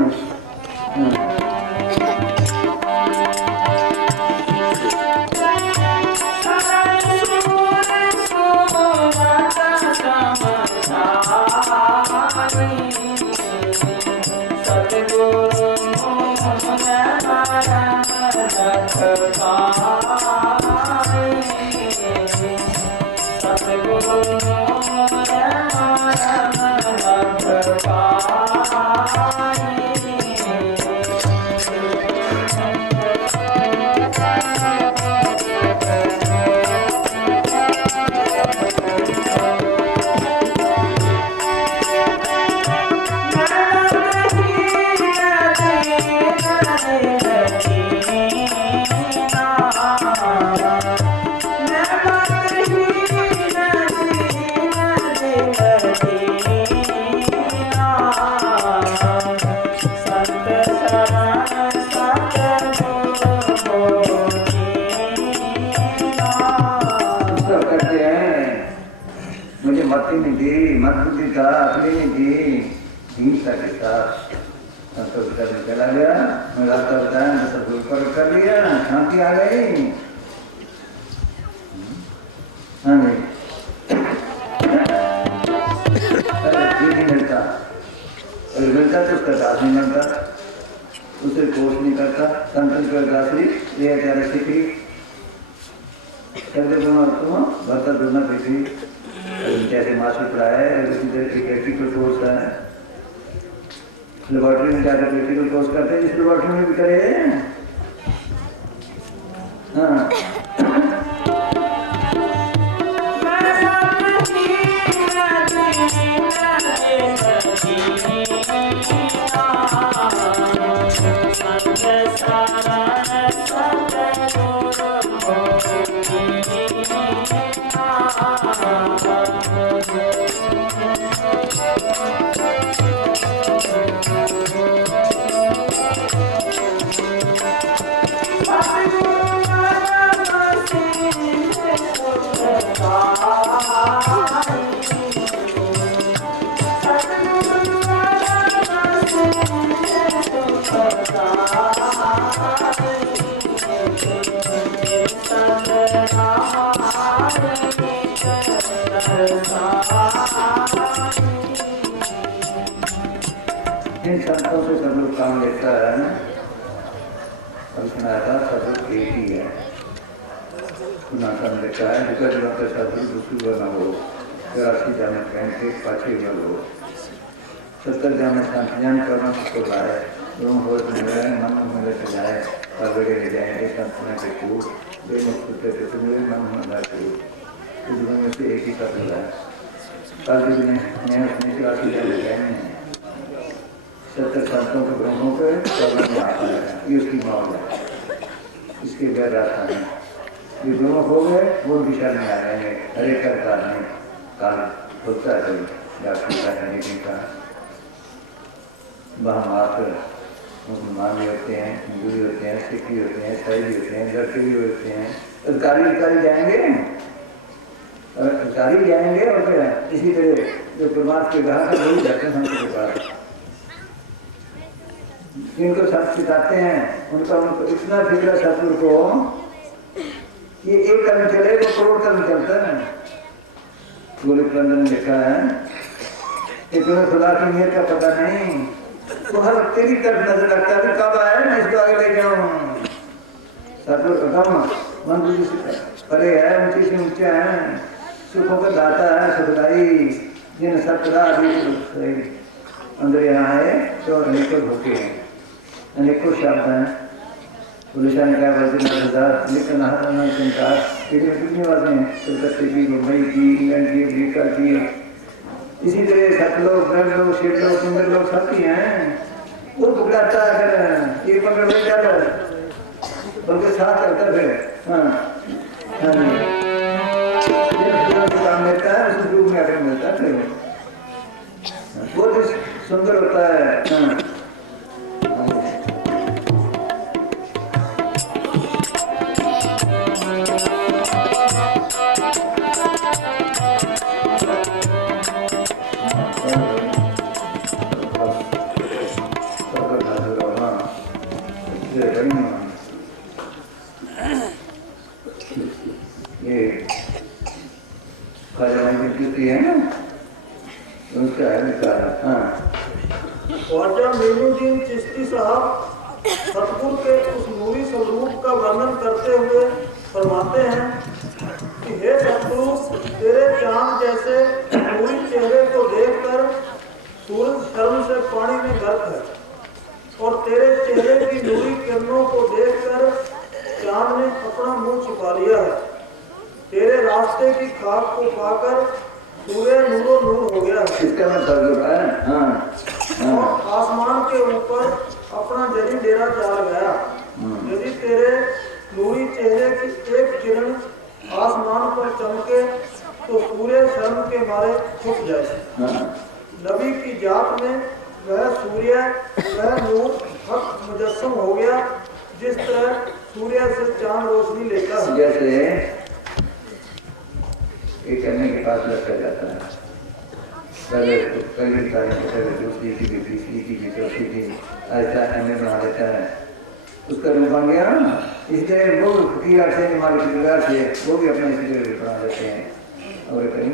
चला गया मैं रास्ता बताया सब ऊपर कर लिया शांति आ गई। हाँ नहीं नहीं मिलता मिलता तो उसका दास नहीं मिलता उसे कोर्स नहीं करता संतन का दासी ये क्या सीखी कहते तुम भरता दुर्ना पीछी जैसे मास्टर पढ़ाया उसी तरह प्रैक्टिकल कोर्स है। लेबोरेटरी में जाकर प्रैक्टिकल कोर्स करते हैं जिस लेबोरेटरी में भी करे। हाँ इन संतों से सब लोग काम लेता है ना सुनाया था सब लोग एक ही है सुना काम लेता है निकल जाते सब लोग दूसरी बना हो 84 जाने 35 पाछे बल हो 70 जाने संतजन करना सबको लाए रूम हो मिले मन में लेके जाए सवेरे ले जाएंगे संतना के कूट बेमुक्त थे तो मेरे मन में लगा कुछ में से एक ही कर मिला कल दिन मैं अपनी क्लास ले जाएंगे 70 संतों के ब्रह्मों पे करना आता है ये उसकी मांग है। इसके बगैर रास्ता नहीं। ये दोनों हो गए, वो दिशा में आ रहे हैं। हरे का काल नहीं, काल होता है नहीं का वहाँ मात्र मुसलमान भी होते हैं, हिंदू भी होते हैं, सिख भी होते हैं, ईसाई भी होते हैं, लड़के भी होते हैं। अधिकारी जाएंगे, अधिकारी जाएंगे और फिर इसी तरह जो परमात्मा के ग्रह का वही जाते हैं संत के पास। जिनको सब सिखाते हैं उनको इतना फिक्र सतगुरु को कि एक कदम चले तो करोड़ कदम चलता है। गोली प्रबंधन ने लिखा है कि तुम्हें खुदा की नीयत का पता नहीं, तो हर तेरी तरफ नजर रखता है कब आए मैं इसको आगे ले जाऊं। सतगुरु कदम मन बुद्धि से परे है, ऊंची से ऊंचा है, सुखों का दाता है, सुखदाई जिन सतरा अंदर यहाँ आए तो अनेकों धोखे हैं, अनेकों शब्द हैं। पुलिसा ने कहा लेकिन संसार कितनी बातें हैं, कलकत्ते की, मुंबई की, इंग्लैंड की, अमेरिका की, इसी तरह सत लोग, ब्रह्म लोग, शिव लोग, सुंदर लोग सब ही हैं। वो पकड़ाता है अगर ये पकड़ ले जाता है उनके साथ चलता फिर काम लेता है, उस रूप में आगे मिलता है फिर बहुत सुंदर होता है। है ना उसका है निकाल। ख्वाजा मोइनुद्दीन चिश्ती साहब सतगुरु के उस नूरी स्वरूप का वर्णन करते हुए फरमाते हैं कि हे सतगुरु, तेरे चांद जैसे नूरी चेहरे को देखकर सूरज शर्म से पानी में गर्क है और तेरे चेहरे की नूरी किरणों को देखकर चांद ने अपना मुंह छिपा लिया है। तेरे रास्ते की खाक को पाकर सूर्य नूरो नूर हो गया है। इसका मतलब है और आसमान के ऊपर अपना जरी डेरा डाल गया। यदि तेरे नूरी चेहरे की एक किरण आसमान पर चमके तो सूर्य शर्म के मारे छुप जाए। नबी की जात में वह सूर्य, वह नूर हक मुजस्सम हो गया जिस तरह सूर्य से चांद रोशनी लेता है। जैसे एक करने के पास रखा जाता है, पहले तारीख को पहले दूसरी की भी, तीसरी की भी, चौथी की, ऐसा एमए बना देता है, उसका रूप बन गया। इसलिए वो क्रिया से हमारे क्रिया से वो भी अपने इसी तरह बना देते हैं। और कहीं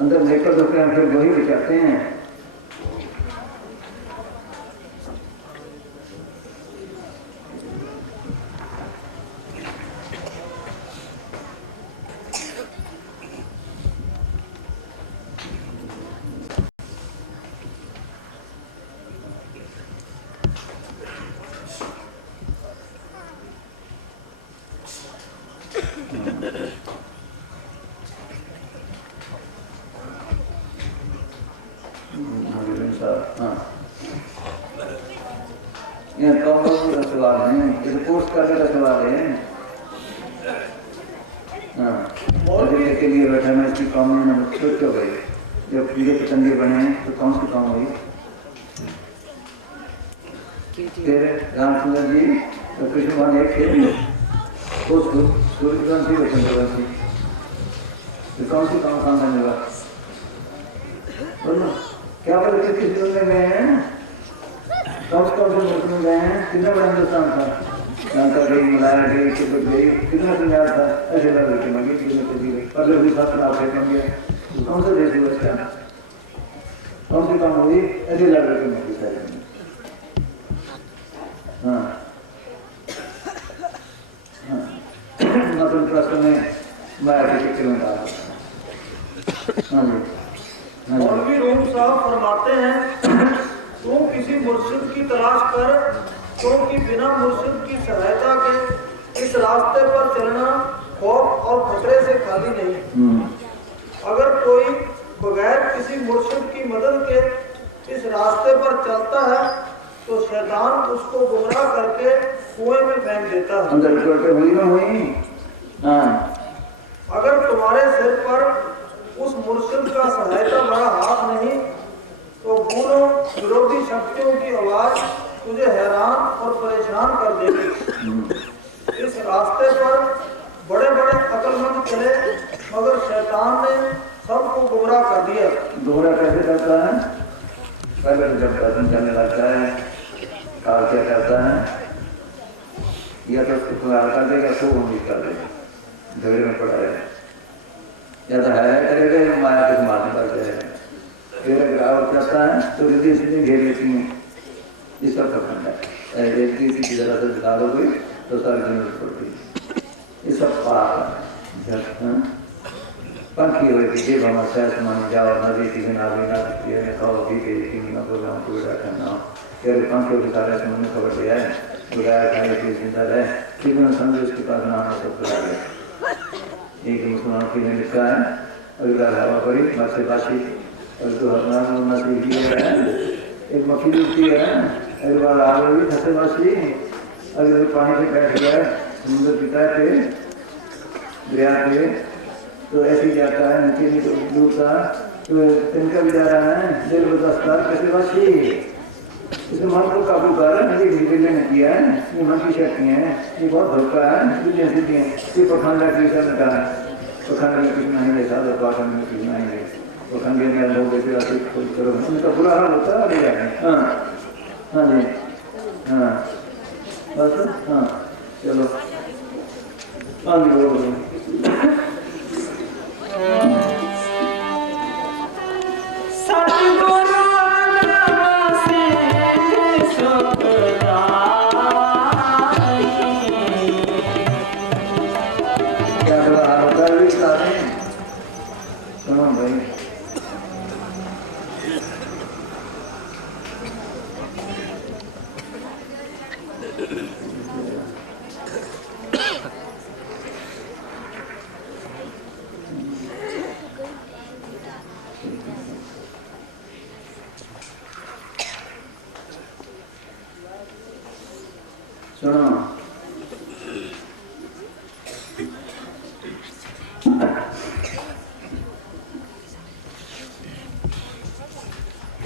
अंदर लेकर तो फिर वही विचारते हैं। सवाल है, कोर्स करने का सवाल है। के लिए बैठा मैं इसकी कौम में सोच हो गई, जब कीड़े पतंगे बने तो कौन सी कौम हुई? फिर रामचंद्र जी तो कृष्ण भगवान एक थे, सूर्यवंशी और चंद्रवंशी, तो कौन सी कौम काम करने वाला? बोलो क्या बोले किस में गए हैं, कौन से मुल्क में गए हैं, कितना बड़ा हिंदुस्तान था, लंका गई, मलाया गई, तिब्बत गई, कितना पंजाब था, ऐसे लग रही मंगी कितने चली गई, पहले भी साथ में आपसे बन गया, कौन सा देश हुआ इसका, कौन सी काम हुई, ऐसे लग रही मंगी सारी। हाँ मतलब प्रश्न में माया के चक्कर में डाला। हाँ जी मौलवी रूम साहब फरमाते हैं, तू किसी मुर्शिद की तलाश कर, क्योंकि बिना मुर्शिद की सहायता के इस रास्ते पर चलना खौफ और खतरे से खाली नहीं। अगर कोई बगैर किसी मुर्शिद की मदद के इस रास्ते पर चलता है तो शैतान उसको गुमराह करके कुएं में फेंक देता है। अंदर करके हुई ना हुई। हाँ अगर तुम्हारे सिर पर उस मुर्शिद का सहायता बड़ा हाथ नहीं तो गुणों विरोधी शक्तियों की आवाज तुझे हैरान और परेशान कर देगी। इस रास्ते पर बड़े बड़े अक्लमंद चले मगर शैतान ने सबको गुमराह कर दिया। गुमराह कैसे करता है? पहले तो जब कदम चलने लगता है काल क्या करता है, या तो पुकार कर देगा सो उम्मीद कर देगा, झगड़े में पड़ा है, या तो है करेगा या माया के मारने लग जाएगा। फिर अगर आवत करता है तो हृदय से घेर लेती हैं। इस सब का फंडा है, की जरा से दिखा दो कोई तो सारी जरूरत पड़ती है। ये सब पाप है। पंखी हुए कि जब हम सहस मान जाओ नदी की बिना बिना खाओ पी के न प्रोग्राम को बैठा ना फिर पंखियों के सारे से मैंने खबर दिया है बुलाया खाने की चिंता है कि मैं समझो इसके पास नाना सब बुला गया। एक मुसलमान की ने लिखा है अगर हवा पड़ी मत्स्य बासी और तो हमारा मछली है एक मछली उठती है अगर बार आ गई मत्स्य बासी अगर पानी से बैठ गया समुद्र पिता पे दरिया पे तो ऐसे ही जाता है नीचे नीचे डूबता तो तिनका भी जा रहा है दिल बदस्ता कैसे बासी इसे मन को काबू कर नदी ने किया है ये मन की शक्तियाँ हैं ये बहुत धोखा है जैसे कि ये पखंड कृष्ण का पखंड में कृष्ण नहीं देखा तो पाखंड में कृष्ण नहीं देखा पखंड में लोग ऐसे खुद करो उनका बुरा हाल होता है। हाँ हाँ जी हाँ बस हाँ चलो हाँ जी बोलो सुनो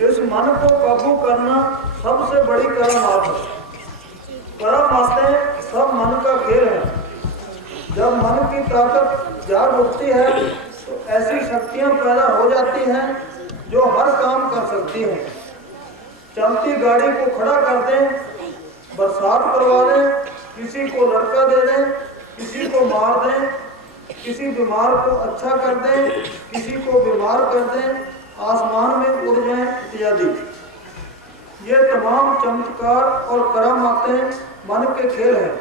इस मन को काबू करना सबसे बड़ी करामात है। करामातें सब मन का खेल है। जब मन की ताकत जाग उठती है तो ऐसी शक्तियां पैदा हो जाती हैं जो हर काम कर सकती हैं। चलती गाड़ी को खड़ा कर दें, बरसात करवा दें, किसी को लड़का दे दें, किसी को मार दें, किसी बीमार को अच्छा कर दें, किसी को बीमार कर दें, आसमान में उड़ जाएं इत्यादि। ये तमाम चमत्कार और करामातें मन के खेल हैं।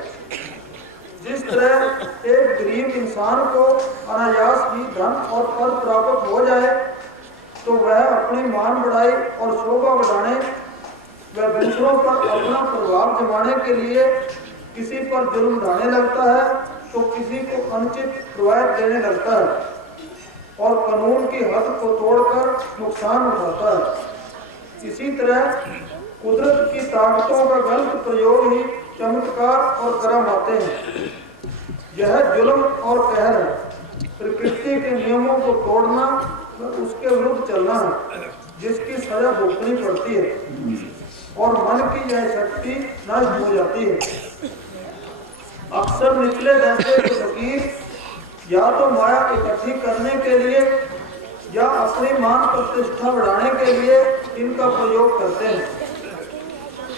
जिस तरह एक गरीब इंसान को अनायास ही धन और पद प्राप्त हो जाए तो वह अपनी मान बढ़ाई और शोभा बढ़ाने व दूसरों पर अपना प्रभाव जमाने के लिए किसी पर जुल्म ढाने लगता है तो किसी को अनुचित रिवायत देने लगता है और कानून की हद को तोड़कर नुकसान उठाता है। इसी तरह कुदरत की ताकतों का गलत प्रयोग ही चमत्कार और करामातें हैं। यह जुल्म और कहर है। प्रकृति के नियमों को तोड़ना व उसके विरुद्ध चलना है जिसकी सजा भुगतनी पड़ती है और मन की यह शक्ति नष्ट हो जाती है। अक्सर निकले दस्ते के फकीर या तो माया इकट्ठी करने के लिए या अपनी मान प्रतिष्ठा बढ़ाने के लिए इनका प्रयोग करते हैं।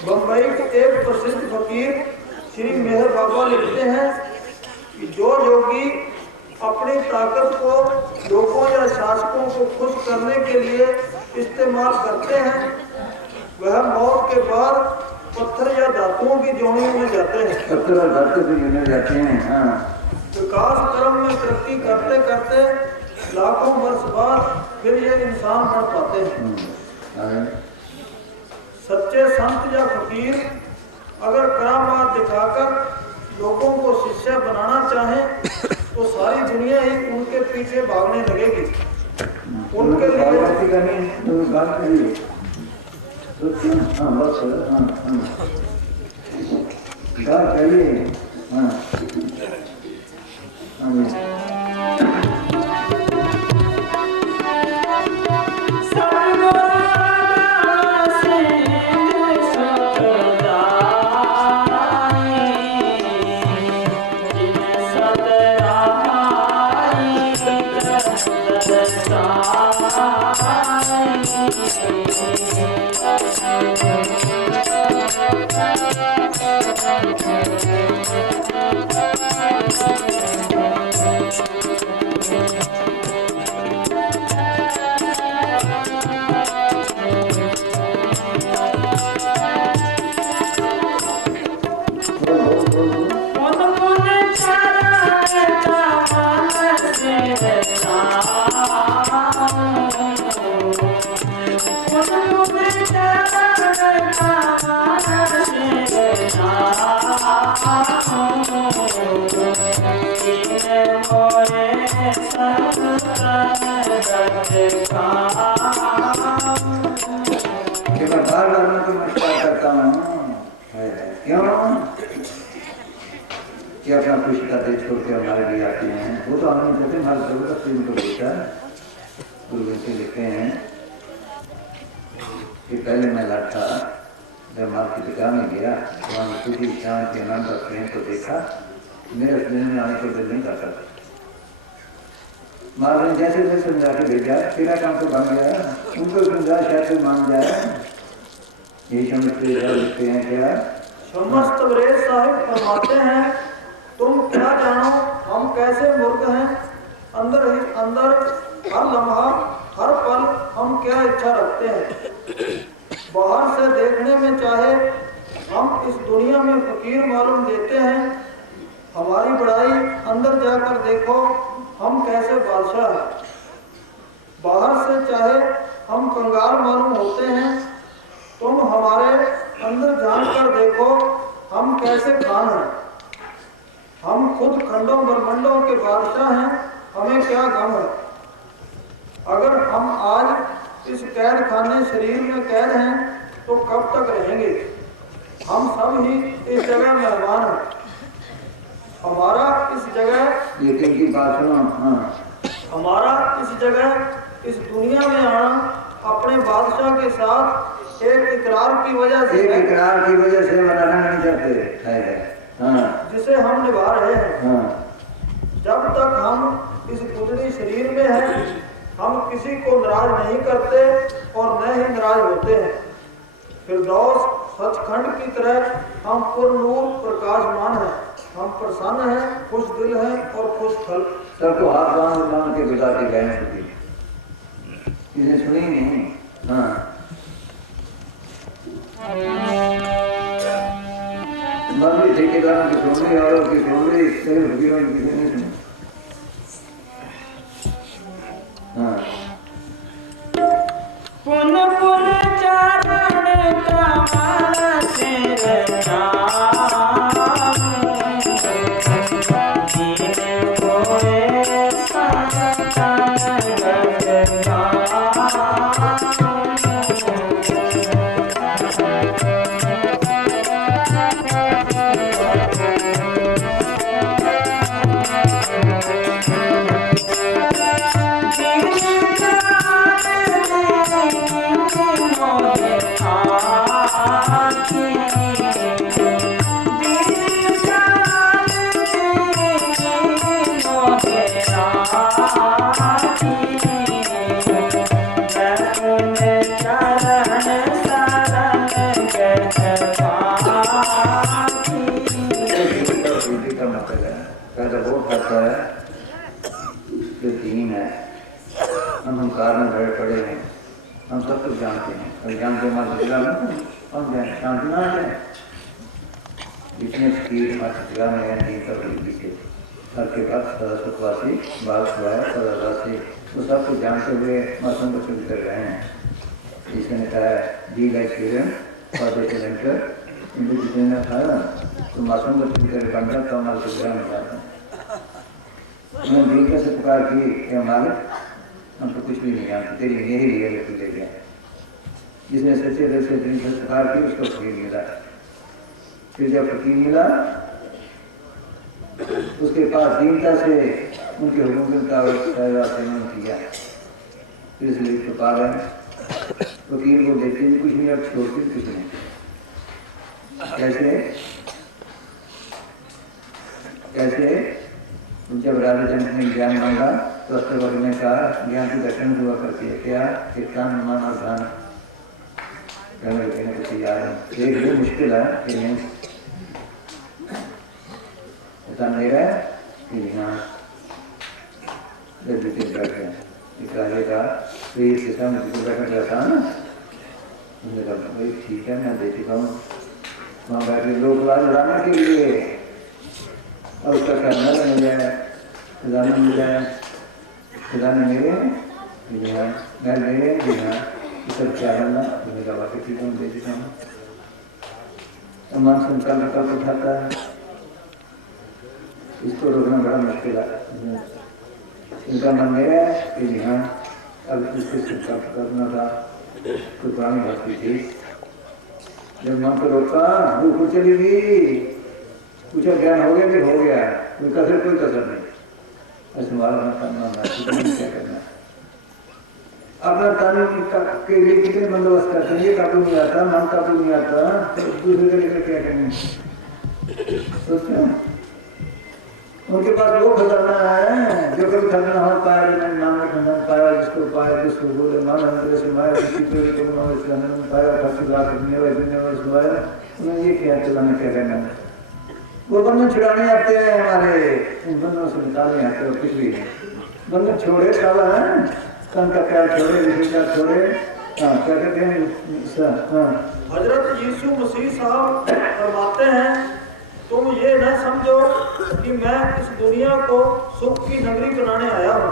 बंबई के एक प्रसिद्ध फकीर श्री मेहर बाबा लिखते हैं कि जो योगी अपनी ताकत को लोगों या शासकों को खुश करने के लिए इस्तेमाल करते हैं वह मौत के बाद पत्थर या धातुओं की जोड़ियों में जाते हैं। पत्थर और धातु की जोड़ियों में जाते हैं। हाँ। विकास क्रम में तरक्की करते करते लाखों वर्ष बाद फिर ये इंसान बन पाते हैं। सच्चे संत या फकीर अगर करामात दिखाकर लोगों को शिष्य बनाना चाहें तो सारी दुनिया ही उनके पीछे भागने लगेगी। उनके लिए सोचो हाँ बस हाँ हाँ क्या चाहिए हाँ कि अपना खुशी का दिल छोड़ के हमारे लिए आते हैं। वो तो हमें कहते हैं हमारी जरूरत से उनको बेटा गुरु से लिखते हैं कि पहले मैं लड़का जब माँ की दुकान में गया वहाँ खुशी शांति आनंद और प्रेम को देखा मेरे दिन में आने को दिल नहीं करता। माँ ने जैसे जैसे समझा के भेजा तेरा काम तो बन गया उनको समझा शायद तो मान जाए यही समझते लिखते हैं क्या समस्त वरेद साहिब फरमाते हैं तुम क्या जानो हम कैसे मूर्ख हैं अंदर ही अंदर हर लम्हा हर पल हम क्या इच्छा रखते हैं बाहर से देखने में चाहे हम इस दुनिया में फकीर मालूम देते हैं हमारी बड़ाई अंदर जाकर देखो हम कैसे बादशाह हैं बाहर से चाहे हम कंगाल मालूम होते हैं तुम हमारे अंदर जानकर देखो हम कैसे खान हैं हम खुद खंडों ब्रह्मंडों के बादशाह हैं हमें क्या गम है अगर हम आज इस कैद खाने शरीर में कैद हैं तो कब तक रहेंगे हम सब ही इस जगह मेहमान हैं हमारा इस जगह लेकिन की बात सुनो हाँ हमारा इस जगह इस दुनिया में आना अपने बादशाह के साथ एक इकरार की वजह से मनाना नहीं चाहते है हाँ जिसे हम निभा रहे हैं हाँ जब तक हम इस गुजरी शरीर में हैं हम किसी को नाराज नहीं करते और न ही नाराज होते हैं फिरदौस सचखंड की तरह हम पूर्ण नूर प्रकाशमान हैं हम प्रसन्न हैं खुश दिल हैं और खुश फल सबको हाथ बांध के गुजारती गए इसे सुनी नहीं हाँ मम्मी ठेकेदार की सुन ली और की सुन ली इससे भगीरों की किसी नहीं सुनी हाँ पुन पुन चरण कमल सिर कारण भरे पड़े हैं हम सब कुछ जानते हैं और जानते हमारे जिला में हम शांति ना है जितने स्कीर हमारे जिला में है नहीं कर पीछे सबके बाद सदा सुखवासी बाल सुहाय सदावासी तो सब कुछ जानते हुए मौसम को शुरू कर रहे हैं जिसने कहा डी लाइक सिलेंडर इनको जितने खाया तो मौसम को शुरू कर बन जाता हमारे जिला में जाता है उन्होंने दिल कैसे पुकार की हमारे हम तो कुछ भी नहीं जानते तेरी यही रियलिटी ले गया जिसने सच्चे दिल से दिन संस्कार की उसको फकीर मिला। फिर जब फकीर मिला उसके पास दीनता से उनके हुकूमत का सेवन किया। फिर इसलिए छुपा गए फकीर को देते भी कुछ नहीं और छोड़ते भी कुछ नहीं। कैसे कैसे जब राजा जनक ने ज्ञान मांगा तो अष्टवक्र ने कहा ज्ञान की दर्शन हुआ करती है क्या कि कान मन और ध्यान करने देने को तैयार है। ये मुश्किल है कि नहीं ऐसा नहीं रहा कि हाँ जब बैठे निकालेगा तो ये सिस्टम बैठा रहता है ना। उन्होंने कहा भाई ठीक है मैं देती हूँ वहाँ बैठे लोग लड़ाने के लिए और उसका करना मिल जाए खजाना मिल जाए खजाने मेरे मैं मेरे सब क्या करना मेरा बाकी ठीक है दे देता हूँ। मन संकल्प उठाता है इसको रोकना बड़ा मुश्किल है। इनका मन मेरा है कि हाँ अब इसके संकल्प करना था तो पुरानी भक्ति थी। जब मन को रोका भूख चली गई पूछा ज्ञान हो गया कि हो गया कोई कसर नहीं। ऐसे मालूम करना क्या करना अपना कानून के लिए कितने बंदोबस्त करते हैं। काबू नहीं आता मन काबू नहीं आता तो दूसरे को लेकर क्या करेंगे सोचते हैं। उनके पास वो खजाना है जो कभी खजाना हो पाया नाम में खजाना पाया जिसको पाया जिसको बोले मान अंदर से माया किसी को पाया उन्हें ये क्या चलाना क्या करना वो बंधन छुड़ाने आते हैं हमारे इन बंधनों से निकालने आते हैं कुछ भी बंधन छोड़े काला है तन का प्यार छोड़े विषय का छोड़े। हाँ क्या कहते हैं हाँ हजरत यीशु मसीह साहब फरमाते हैं तुम ये न समझो कि मैं इस दुनिया को सुख की नगरी बनाने आया हूँ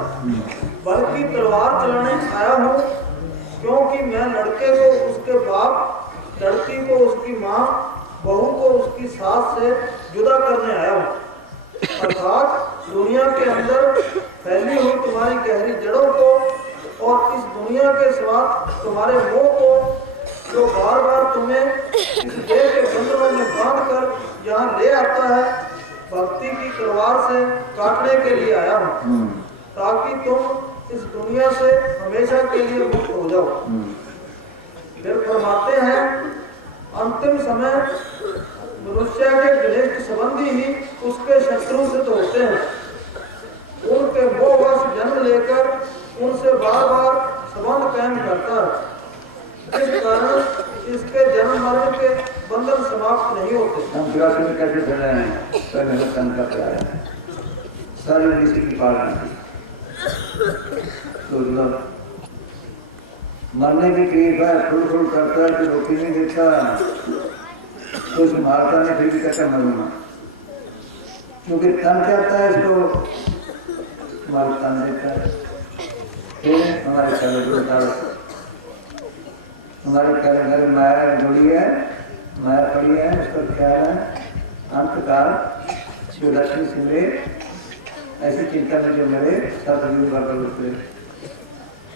बल्कि तलवार चलाने आया हूँ क्योंकि मैं लड़के को उसके बाप लड़की को उसकी माँ बहू को उसकी सास से जुदा करने आया हूँ। अर्थात दुनिया के अंदर फैली हुई तुम्हारी गहरी जड़ों को और इस दुनिया के साथ तुम्हारे मोह को जो बार बार तुम्हें इस देह के बंधनों में बांध कर यहाँ ले आता है भक्ति की तलवार से काटने के लिए आया हूँ ताकि तुम इस दुनिया से हमेशा के लिए मुक्त हो जाओ। फिर फरमाते हैं अंतिम समय मनुष्य के घनिष्ठ संबंधी ही उसके शत्रु सिद्ध होते हैं। उनके मोहवश जन्म लेकर उनसे बार बार संबंध कायम करता है इस कारण इसके जन्म मरण के बंधन समाप्त नहीं होते। हम में कैसे चल रहे हैं पहले तन का प्यार है सारी किसी की पालना तो मरने की करीब है फुल करता है कि रोटी नहीं देता तो उस मारता ने फिर भी कहता मरूंगा क्योंकि तन कहता है इसको मार तन देता है। फिर हमारे घर माया जुड़ी है माया पड़ी है उसका ख्याल है अंतकाल जो लक्ष्मी सिंह ऐसी चिंता में जो मेरे सब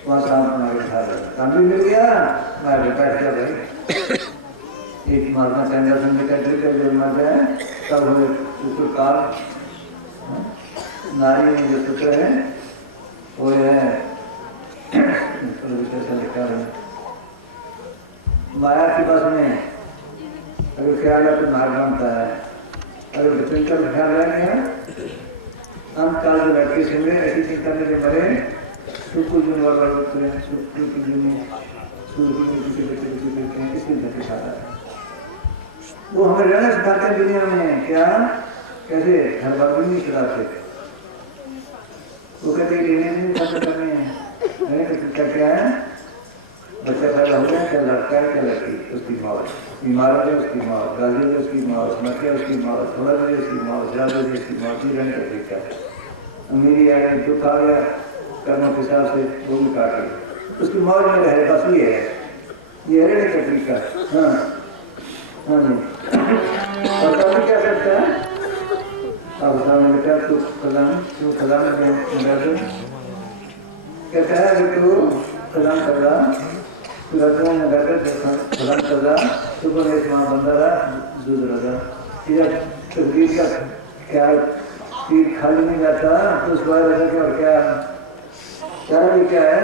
वहाँ काम भी मिल गया मैं बैठ गया भाई एक महात्मा चंद्र निकल जो मर जाए तब हुए काल नारी जो सूत्र है वो है लिखा है माया की बस में अगर ख्याल है तो मार्ग बनता है अगर चिंता में ख्याल रहेंगे अंत काल में लड़के सिंह ऐसी चिंता में जो मरे सुख को जुन वाला होते हैं सुख की जुनी सूर्य की किसी करते हैं किसी धरती खाता है वो हमें रहना सिखाते हैं दुनिया में क्या कैसे घर बार भी नहीं सिखाते वो कहते लेने नहीं खाता करने क्या क्या है बच्चा पैदा हो गया क्या लड़का है क्या लड़की उसकी मौत बीमार हो जाए उसकी मौत गाली हो उसकी मौत मर उसकी मौत थोड़ा देर उसकी मौत ज्यादा देर उसकी मौत ही रहने का तरीका है। अमीरी आ गई दुख आ गया कर्मों के हिसाब से वो भी काट गई उसकी मौज में रहे बस ये रहने का तरीका। हाँ हाँ जी पता नहीं क्या करता है अब सामने बेटा तू खजान में कहता है कि तू खजान कर रहा रखने में घर के फलन करदा सुबह एक मां बंदा रहा दूध लगा ये तकदीर का क्या तीर खाली नहीं जाता तो उस बार लगा कि और क्या ये क्या है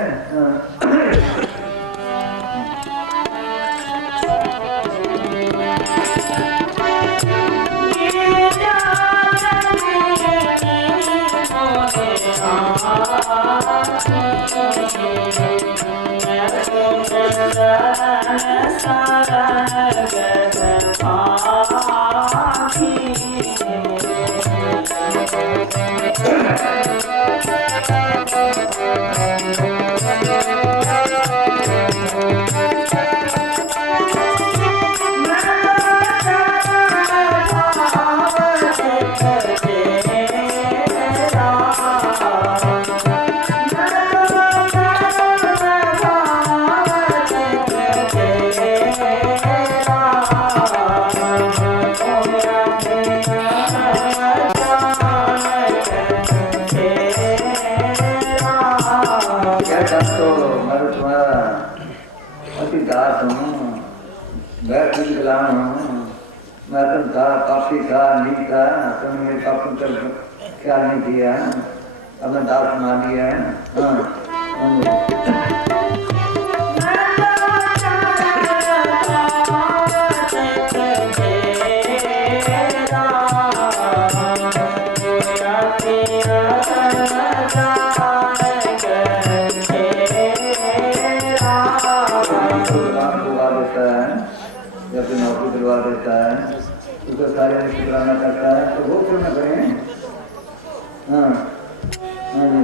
मैं तुम था काफी था नहीं था तुमने काफी कर क्या नहीं किया अब मैं दास मान लिया नौकरी दिलवा देता है उसको सारे निष्ठिकाना करता है तो वो क्यों न करें हाँ हाँ जी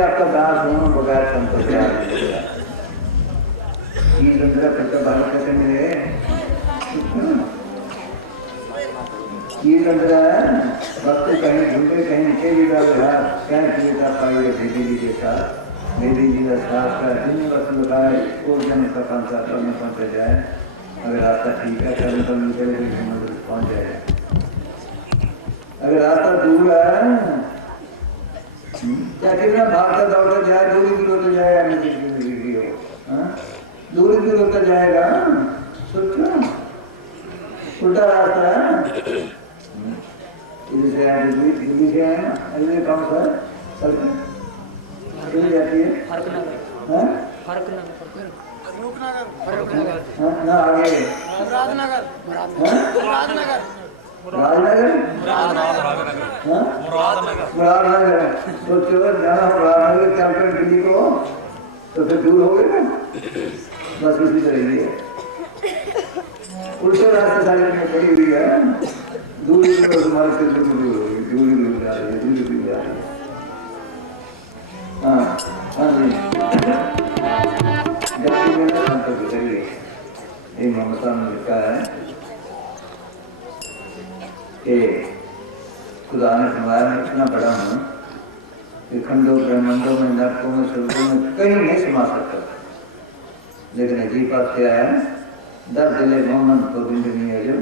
आपका दास हूँ बगैर कैसे मिले ये वक्त कहीं ढूंढे कहीं नीचे भी डाल रहा क्या पाइए भेदी जी के साथ भेदी जी का साथ का वक्त लगाए और जन का पंचायत में पहुंच जाए अगर रास्ता ठीक है तो निकले पहुंच जाए अगर रास्ता दूर है क्या कितना भागता दौड़ता जाए दूरी दूर होता जाएगा दूरी दूर होता जाएगा सोचो उल्टा रास्ता है दिल्ली से आए दिल्ली से आए ना अगले कौन सा सड़क जाती है ना आगे राजनगर सोचो जाना मुरादनगर कैंपन दिल्ली को तो फिर दूर हो गए ना बस इसी तरह ही उल्टे रास्ते सारे में पड़ी हुई है दूरी तुम्हारे से दूर हो गई दूरी जा रही है दूरी जा रही है हाँ हाँ जी जबकि मैंने संत गुजरिए ये ममता ने लिखा है कि खुदा ने फरमाया मैं इतना बड़ा हूँ कि खंडों ब्रह्मांडों में नरकों में स्वर्गों में कहीं नहीं समा सकता लेकिन अजीब बात क्या है दर दिले मोहम्मद गोविंद नहीं है जो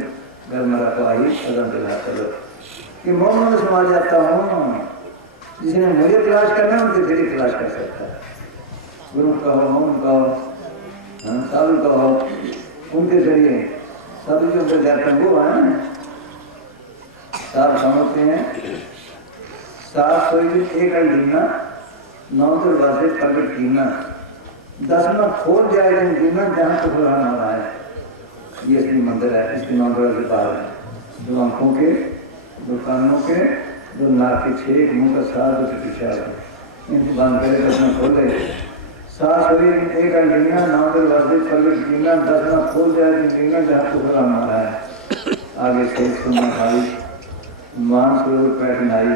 घर मरा को आई कदम दिला चलो कि मोहम्मद में समा जाता हूँ जिसने मुझे तलाश करना उनकी तेरी तलाश कर सकता है गुरु कहो मोहन कहो साधु कहो उनके जरिए साधु जो उनके जाते हैं वो है साथ समझते हैं सात सोई एक गिनना 9 दरवाजे प्रकट कीना 10वां खोल जाएगा गिनना जहाँ तो खुला ना है ये इसकी मंदिर है इसके 9 दरवाजे पार है दो आंखों के दो कानों के दो नाक के छेद मुंह का साथ उसे पिछाड़ इनकी बंद करे दसवां खोले सात सोई एक गिनना 9 दरवाजे प्रकट कीना 10वां खोल जाएगा गिनना जहाँ तो खुला ना है आगे से सुनना खाली मानसरोवर पैटर्न आई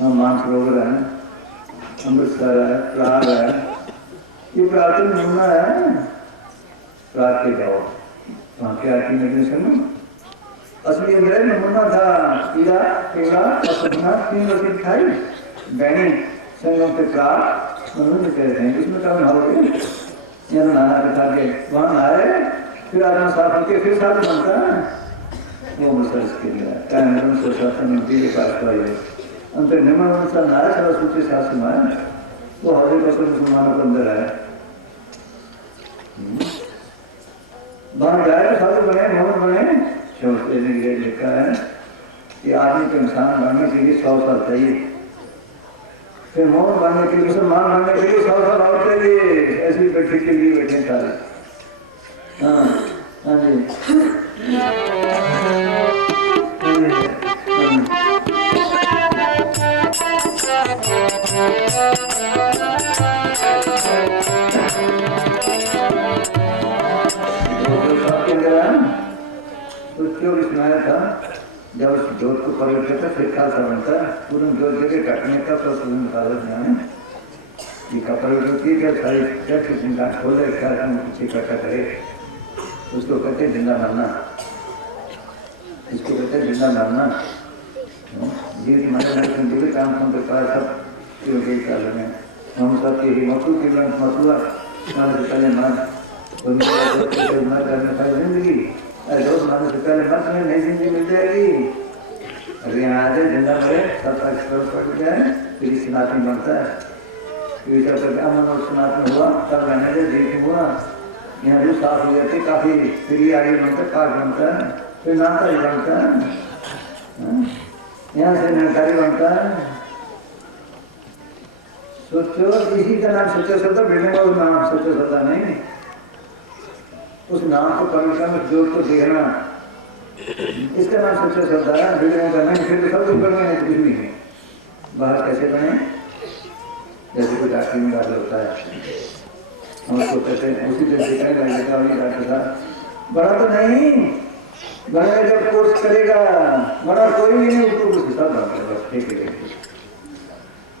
हाँ मानसरोवर है अमृतसर है प्राग है ये प्राचीन यमुना है प्राग के जाओ वहाँ के आरती में सुनो असली अंग्रेज नमूना था पीला केला असुना 3 रोटी खाई बैनी संगम पे प्राप्त मनुष्य कहते हैं इसमें काम हो गए यहाँ नाना पिता के वहाँ नहाए फिर आदमी साफ होके फिर साथ बनता है वो मसला इसके लिए क्या निर्मल सोचा मिलती है पास पाई अंतर निर्मल मनुष्य नहाए सारा सूचे साथ सुनाए वो हरे कसर मुसलमानों के अंदर है वहाँ जाए तो साधु बने मोहन बने चौथे ने ये लिखा है कि आदमी को इंसान बनने के लिए 100 साल चाहिए फिर मोहन बनने के लिए मुसलमान बनने के लिए 100 साल और चाहिए ऐसी बैठे के लिए बैठे सारे हाँ हाँ जी तो क्यों सुनाया था जब उस जोत को पलटते थे फिर क्या बनता है पूर्ण जोत जगह कटने का तो तुम कागज में ये कपड़े होती है सारी चिंता खोले क्या पीछे कटा करे उसको कहते जिंदा मरना इसको कहते जिंदा मरना जी हमारे काम हम करता है सब काल में हम सब की मसू की मसुआ माने पहले मर करने सारी जिंदगी दोस्त मानो से पहले मत में नई जिंदगी मिल जाएगी अगर यहाँ आ जाए जिंदा मरे तब तक पड़ जाए फिर सनातन बनता है फिर जब तक अमन और सनातन हुआ तब रहने से देख हुआ यहाँ रूह साफ हो जाती काफी फिर ये आगे बनता है पाक बनता है फिर नाता ही बनता है यहाँ से नकारी बनता है सोचो इसी का नाम सच्चा सौदा बिल्डिंग का नाम सच्चा सौदा नहीं उस नाम को परमेश्वर में जोड़ को देखना इसका नाम सच्चा श्रद्धा है बिल्डिंगों का नहीं फिर तो सब कुछ बन गए कुछ भी नहीं बाहर कैसे बने जैसे कोई डॉक्टर में बात होता है हम उसको कहते हैं उसी दिन देखने लगेगा वही डॉक्टर साहब बड़ा तो नहीं बड़ा जब कोर्स करेगा बड़ा कोई भी नहीं उसको कुछ हिसाब बनता बस ठीक है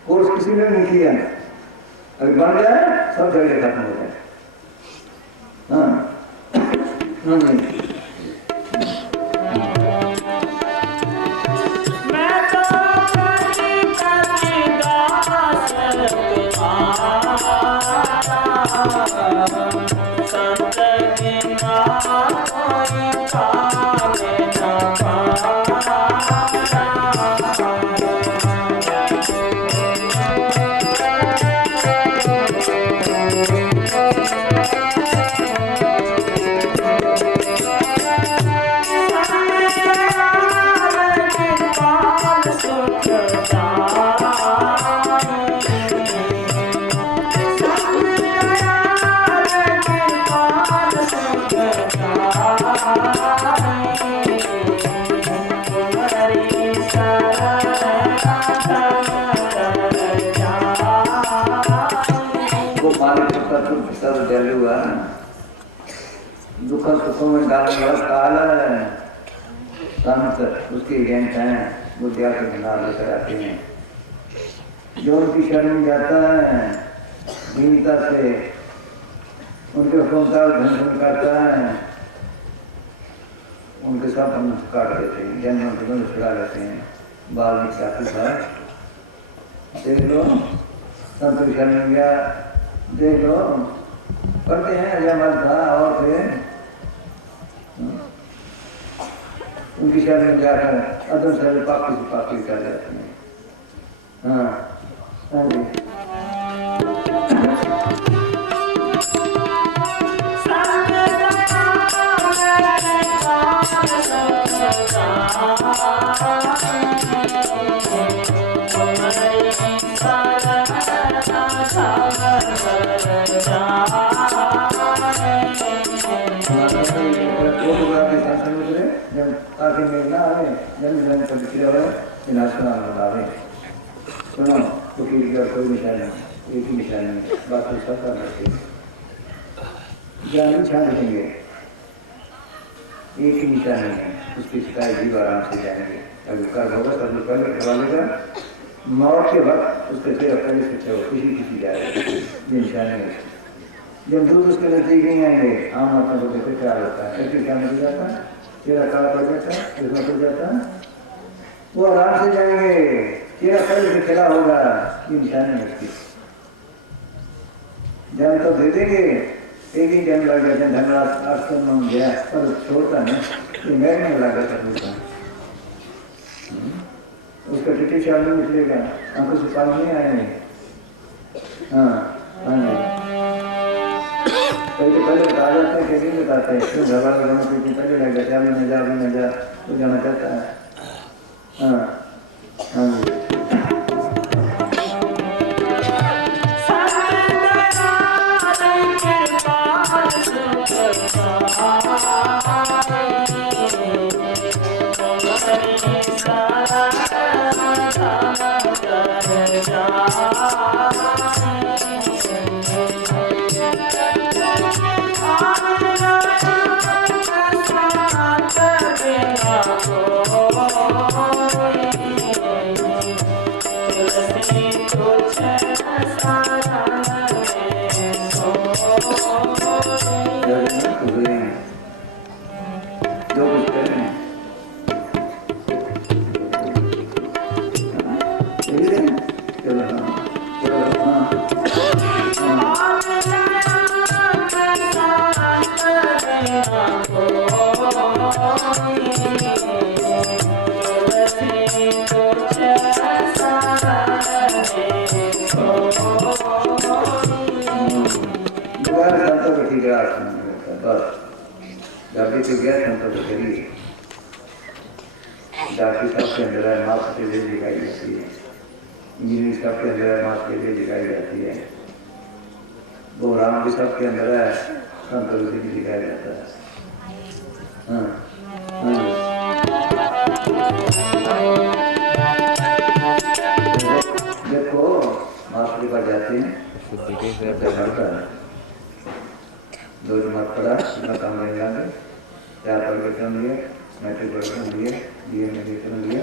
कोर्स किसी ने नहीं किया अभी बन जाए सब जगह खत्म हो जाए हाँ दुख सुखों में डालने वाला काल है संत उसके एजेंट हैं बुद्धिया के भंडार लेकर आते हैं जो उनकी शरण में जाता है दीनता से उनके हुक्म का धन करता है उनके सब हम काट देते हैं जन्म के बंद छुड़ा लेते हैं बाल में जाते था देख लो संत की शरण में गया देख लो करते हैं अजय था और फिर उनकी शरण में जाकर अदम से पापी कर जाते हैं हाँ हाँ जी ताकि मेरे ना आवे जन्म जन्म तक किया हुआ विनाशना आवे सुनो तो कि कोई निशान नहीं एक ही निशान नहीं बाकी सब का रखते ज्ञान छान देंगे एक ही निशान है उसकी शिकायत जीव आराम से जाएंगे अगर कर होगा तब पहले करवा लेगा मौत के वक्त उसके चेहरा पहले से किसी जाएगा ये निशान है जब दूध उसके नजदीक नहीं आएंगे, आम आदमी को देखते क्या होता है, कैसे क्या मिल जाता है, चेहरा काला पड़ जाता है, कितना पड़ जाता है, वो आराम से जाएंगे, चेहरा कल से खिला होगा, ये निशानी है उसकी। जन तो दे देंगे, एक ही जन लग गया, धन्यवाद आपको मन गया, पर छोड़ता नहीं, ये मैं नहीं लगा था उसका टिटी चाल नहीं निकलेगा, आंखों से पानी नहीं आएंगे। हाँ हाँ पहले बता जाते हैं, कैसे बताते हैं, क्यों घर वाले लोगों को पहले लग जाता है, अभी न जा तो जाना चाहता है। हाँ हाँ जाति सबके अंदर है, माँ के लिए दिखाई जाती है, इंग्लिश सबके अंदर है, माँ के लिए दिखाई जाती है, वो राम भी सबके अंदर है, संत भी दिखाया जाता है। हाँ देखो माँ के पास जाते हैं, दो जमात पढ़ा, इतना काम नहीं लागे, 4 परिवर्तन लिए, मैट्रिक परिवर्तन लिए, बीए में एडमिशन लिया,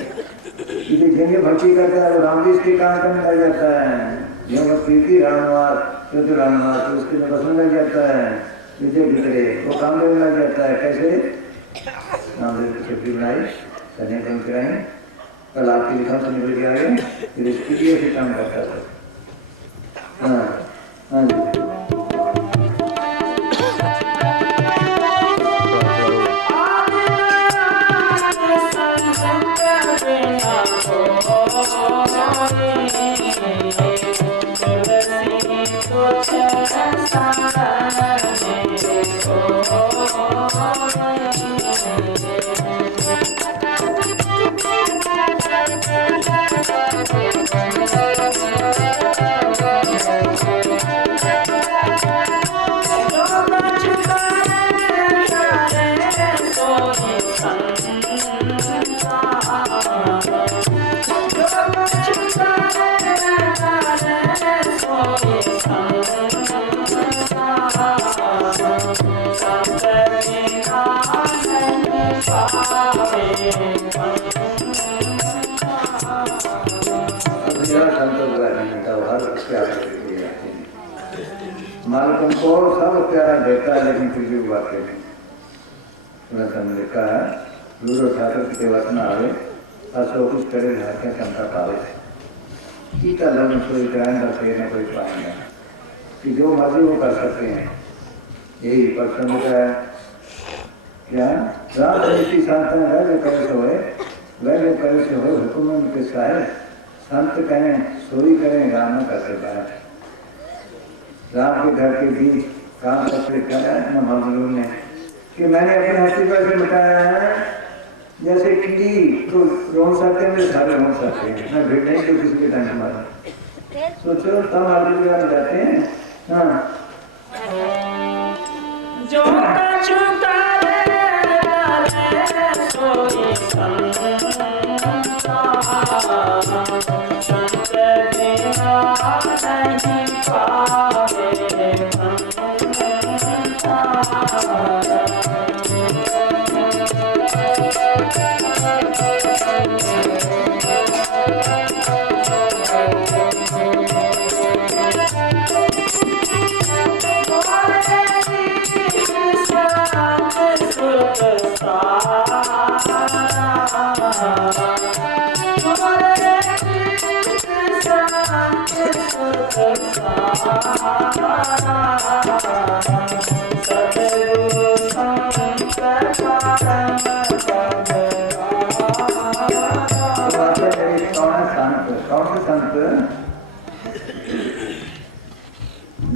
इसे जिन्हें भक्ति करता है वो राम जी इसके काम करने लग जाता है, जो प्रीति रामवास शुद्ध रामवास तो उसके में बसने लग जाता है, विजय भीतरे वो काम करने लग जाता है। कैसे रामदेव की छुट्टी बनाई, कन्यादान कराई, कल आपकी लिखा से निकल के आगे, फिर इसके लिए भी काम करता था। हाँ हाँ जी मालकम को सब प्यारा देता है, लेकिन फिर भी बातें नहीं लिखा है, लूडो ठाकुर की वचना आवे असो कुछ करे क्या क्षमता पावे ईटा लग्न कोई ग्रहण रखे न कोई पाएंगे कि जो मर्जी वो कर सकते हैं। यही प्रसन्न का है क्या रात नीति शांत वह कैसे होए, वह कैसे हो हुकुम के साहे संत कहें सोई करें राम न कर सकता है। राम के घर के बीच काम करते कहा न मजलूम ने कि मैंने अपने हस्ती पर से मिटाया है, जैसे कीड़ी तो रोन सकते हैं सारे रोन सकते हैं, मैं भिड़ नहीं तो किसी के टाइम मारा सोचो तब आगे जाते हैं। हाँ जो Oh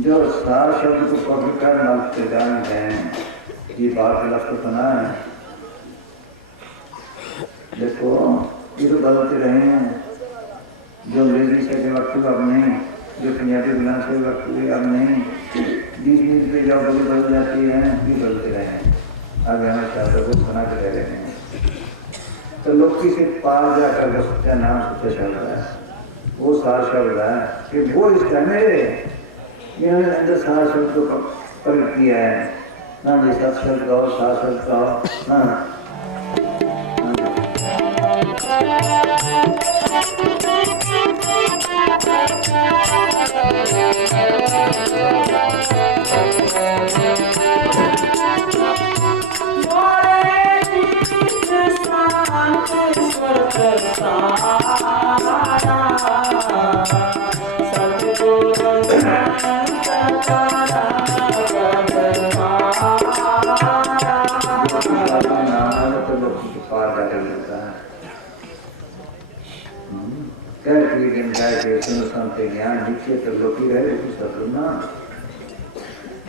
जो सार शब्द को पकड़कर नष्ट जान हैं, ये बात लफ्ज़ सुना है। देखो ये तो बदलते रहे हैं, जो अंग्रेजी से वक्त अब नहीं, जो पंजाबी बुलान से वक्त अब नहीं, 20 मिनट पे जब बदल जाती है, भी बदलते रहे हैं। आगे हमें चाहते को बना के रह रहे हैं। तो लोग किसी पार जाकर सच्चा नाम सच्चा शब्द है, वो सार शब्द है कि वो इस टाइम इन्होंने अंदर सार शब्द को प्रकट किया है ना, जी सत शब्द कहो, सार शब्द कहो ना। ज्ञान नीचे तो लोकी रहे ना,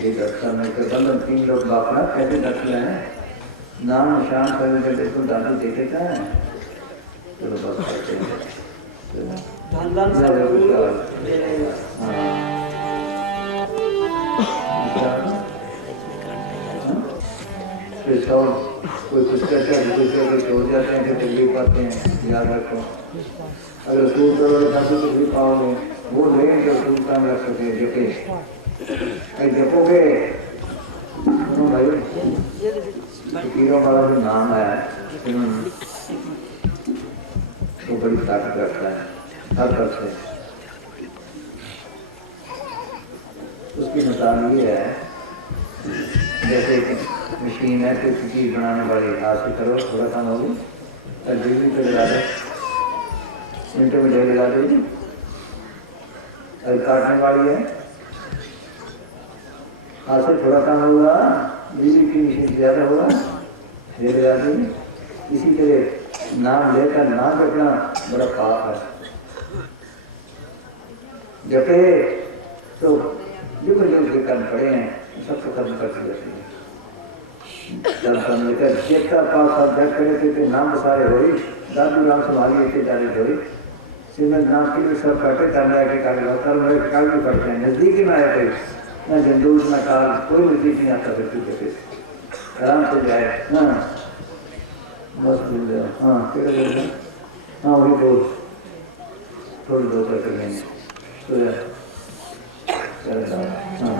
ये दर्शन में तो बंधन 3 लोग बापना कैसे दर्शन है, नाम निशान करने के देखो दादू देखे क्या है, चलो बस करते हैं। फिर सब कोई कुछ कहते हैं, दूसरे को छोड़ जाते हैं, फिर तकलीफ पाते हैं। याद रखो, अगर सूट करोगे तो तकलीफ पाओगे, वो लेंगे जो सूट काम रख सके। जपे जपोगे सुनो भाई, फकीरों वाला जो नाम है वो बड़ी ताकत रखता है हर तरफ से। उसकी मिसाल ये है, जैसे मशीन है तो चीज बनाने वाली, हाथ से करो थोड़ा काम होगी, बिजली पे लगा दो, मिनटों में ढेर लगा देगी। काटने वाली है, हाथ से थोड़ा काम होगा, बिजली की मशीन से ज्यादा होगा, ढेर लगा देगी। इसी तरह नाम लेकर नाम रखना बड़ा पाप है। जपे तो युग युग के कर्म पड़े हैं, सबको कर्म करते रहते हैं। जितना पास अध्यक्ष करे थे नाम सारे हो, दादू राम संभाली थे जारी हो, श्रीमद नाम की भी सब करते करने के काल भी करते हैं। नजदीक ही में आया कोई ना, जंदूर ना काल, कोई नजदीक नहीं आता फिर आराम से जाए ना, बस मिल जाए। हाँ फिर हाँ वही बोल, थोड़ी दो कर लेंगे तो जाए। हाँ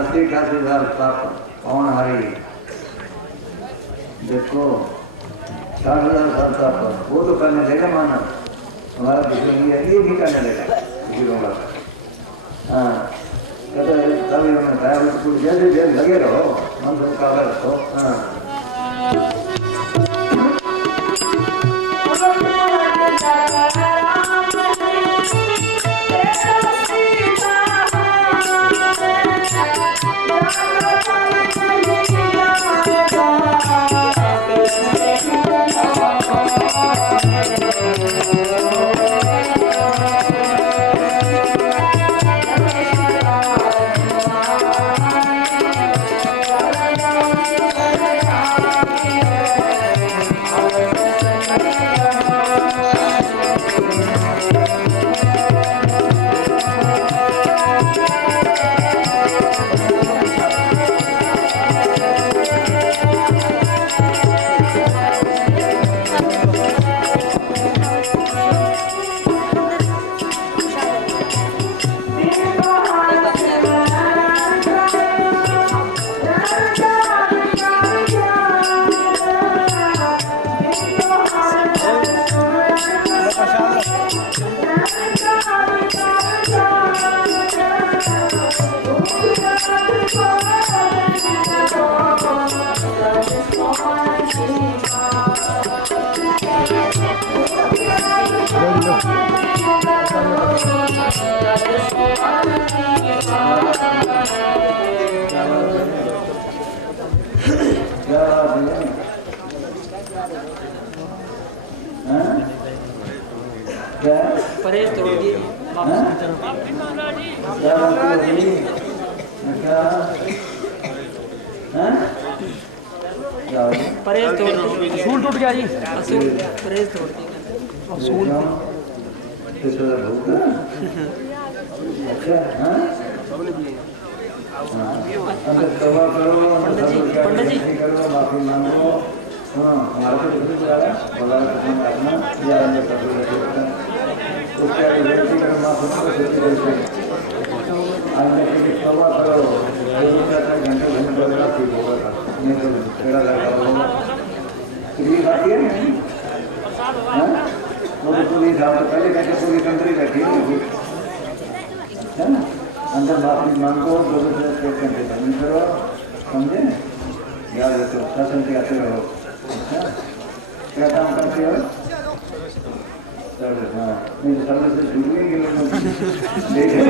खासी खासी साल कौन हारी देखो 60,000 साल का वो तो करने देगा माना हमारा दुश्मनी है ये भी करने देगा गिरोगा। हाँ कहते तभी उन्होंने कहा उसको जैसे जैसे लगे रहो मन से कागज रखो। हाँ परहेज तोड़ दिए परहेज तोड़ दिए असूल टूट गया जी असूल परहेज तोड़ दिए असूल अच्छा हाँ पंडित जी करो माफी मांगो। हाँ हमारे को कुछ बोला करना या उसके आगे व्यक्ति करो माफी मांगो सवा करो घंटे घंटे ठीक होगा नहीं तो तेरा लगा होगा ये बात है वो तो पूरी था पहले कहते पूरी कंट्री बैठी है ना अंदर माफी मांगो 2 से 3 घंटे बंद करो समझे याद रखो शासन से आते रहो। क्या काम करते हो हाँ नहीं सर्विस से शुरू नहीं देखे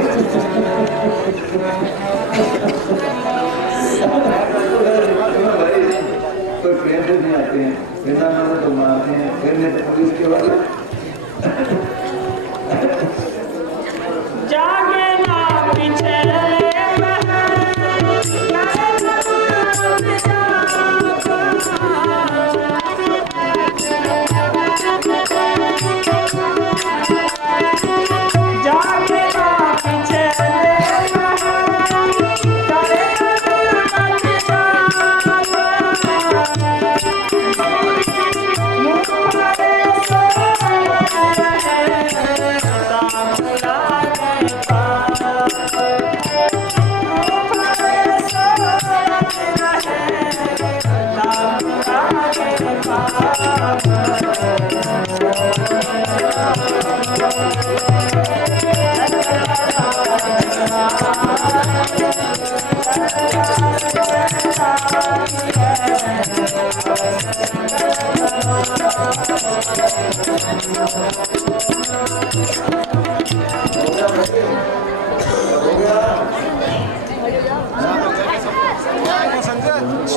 कोई प्रेम से नहीं आते हैं बिना नाम तो मारते हैं फिर नहीं तो पुलिस के वाले जागे ना पीछे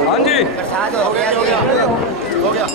हाँ जी हो गया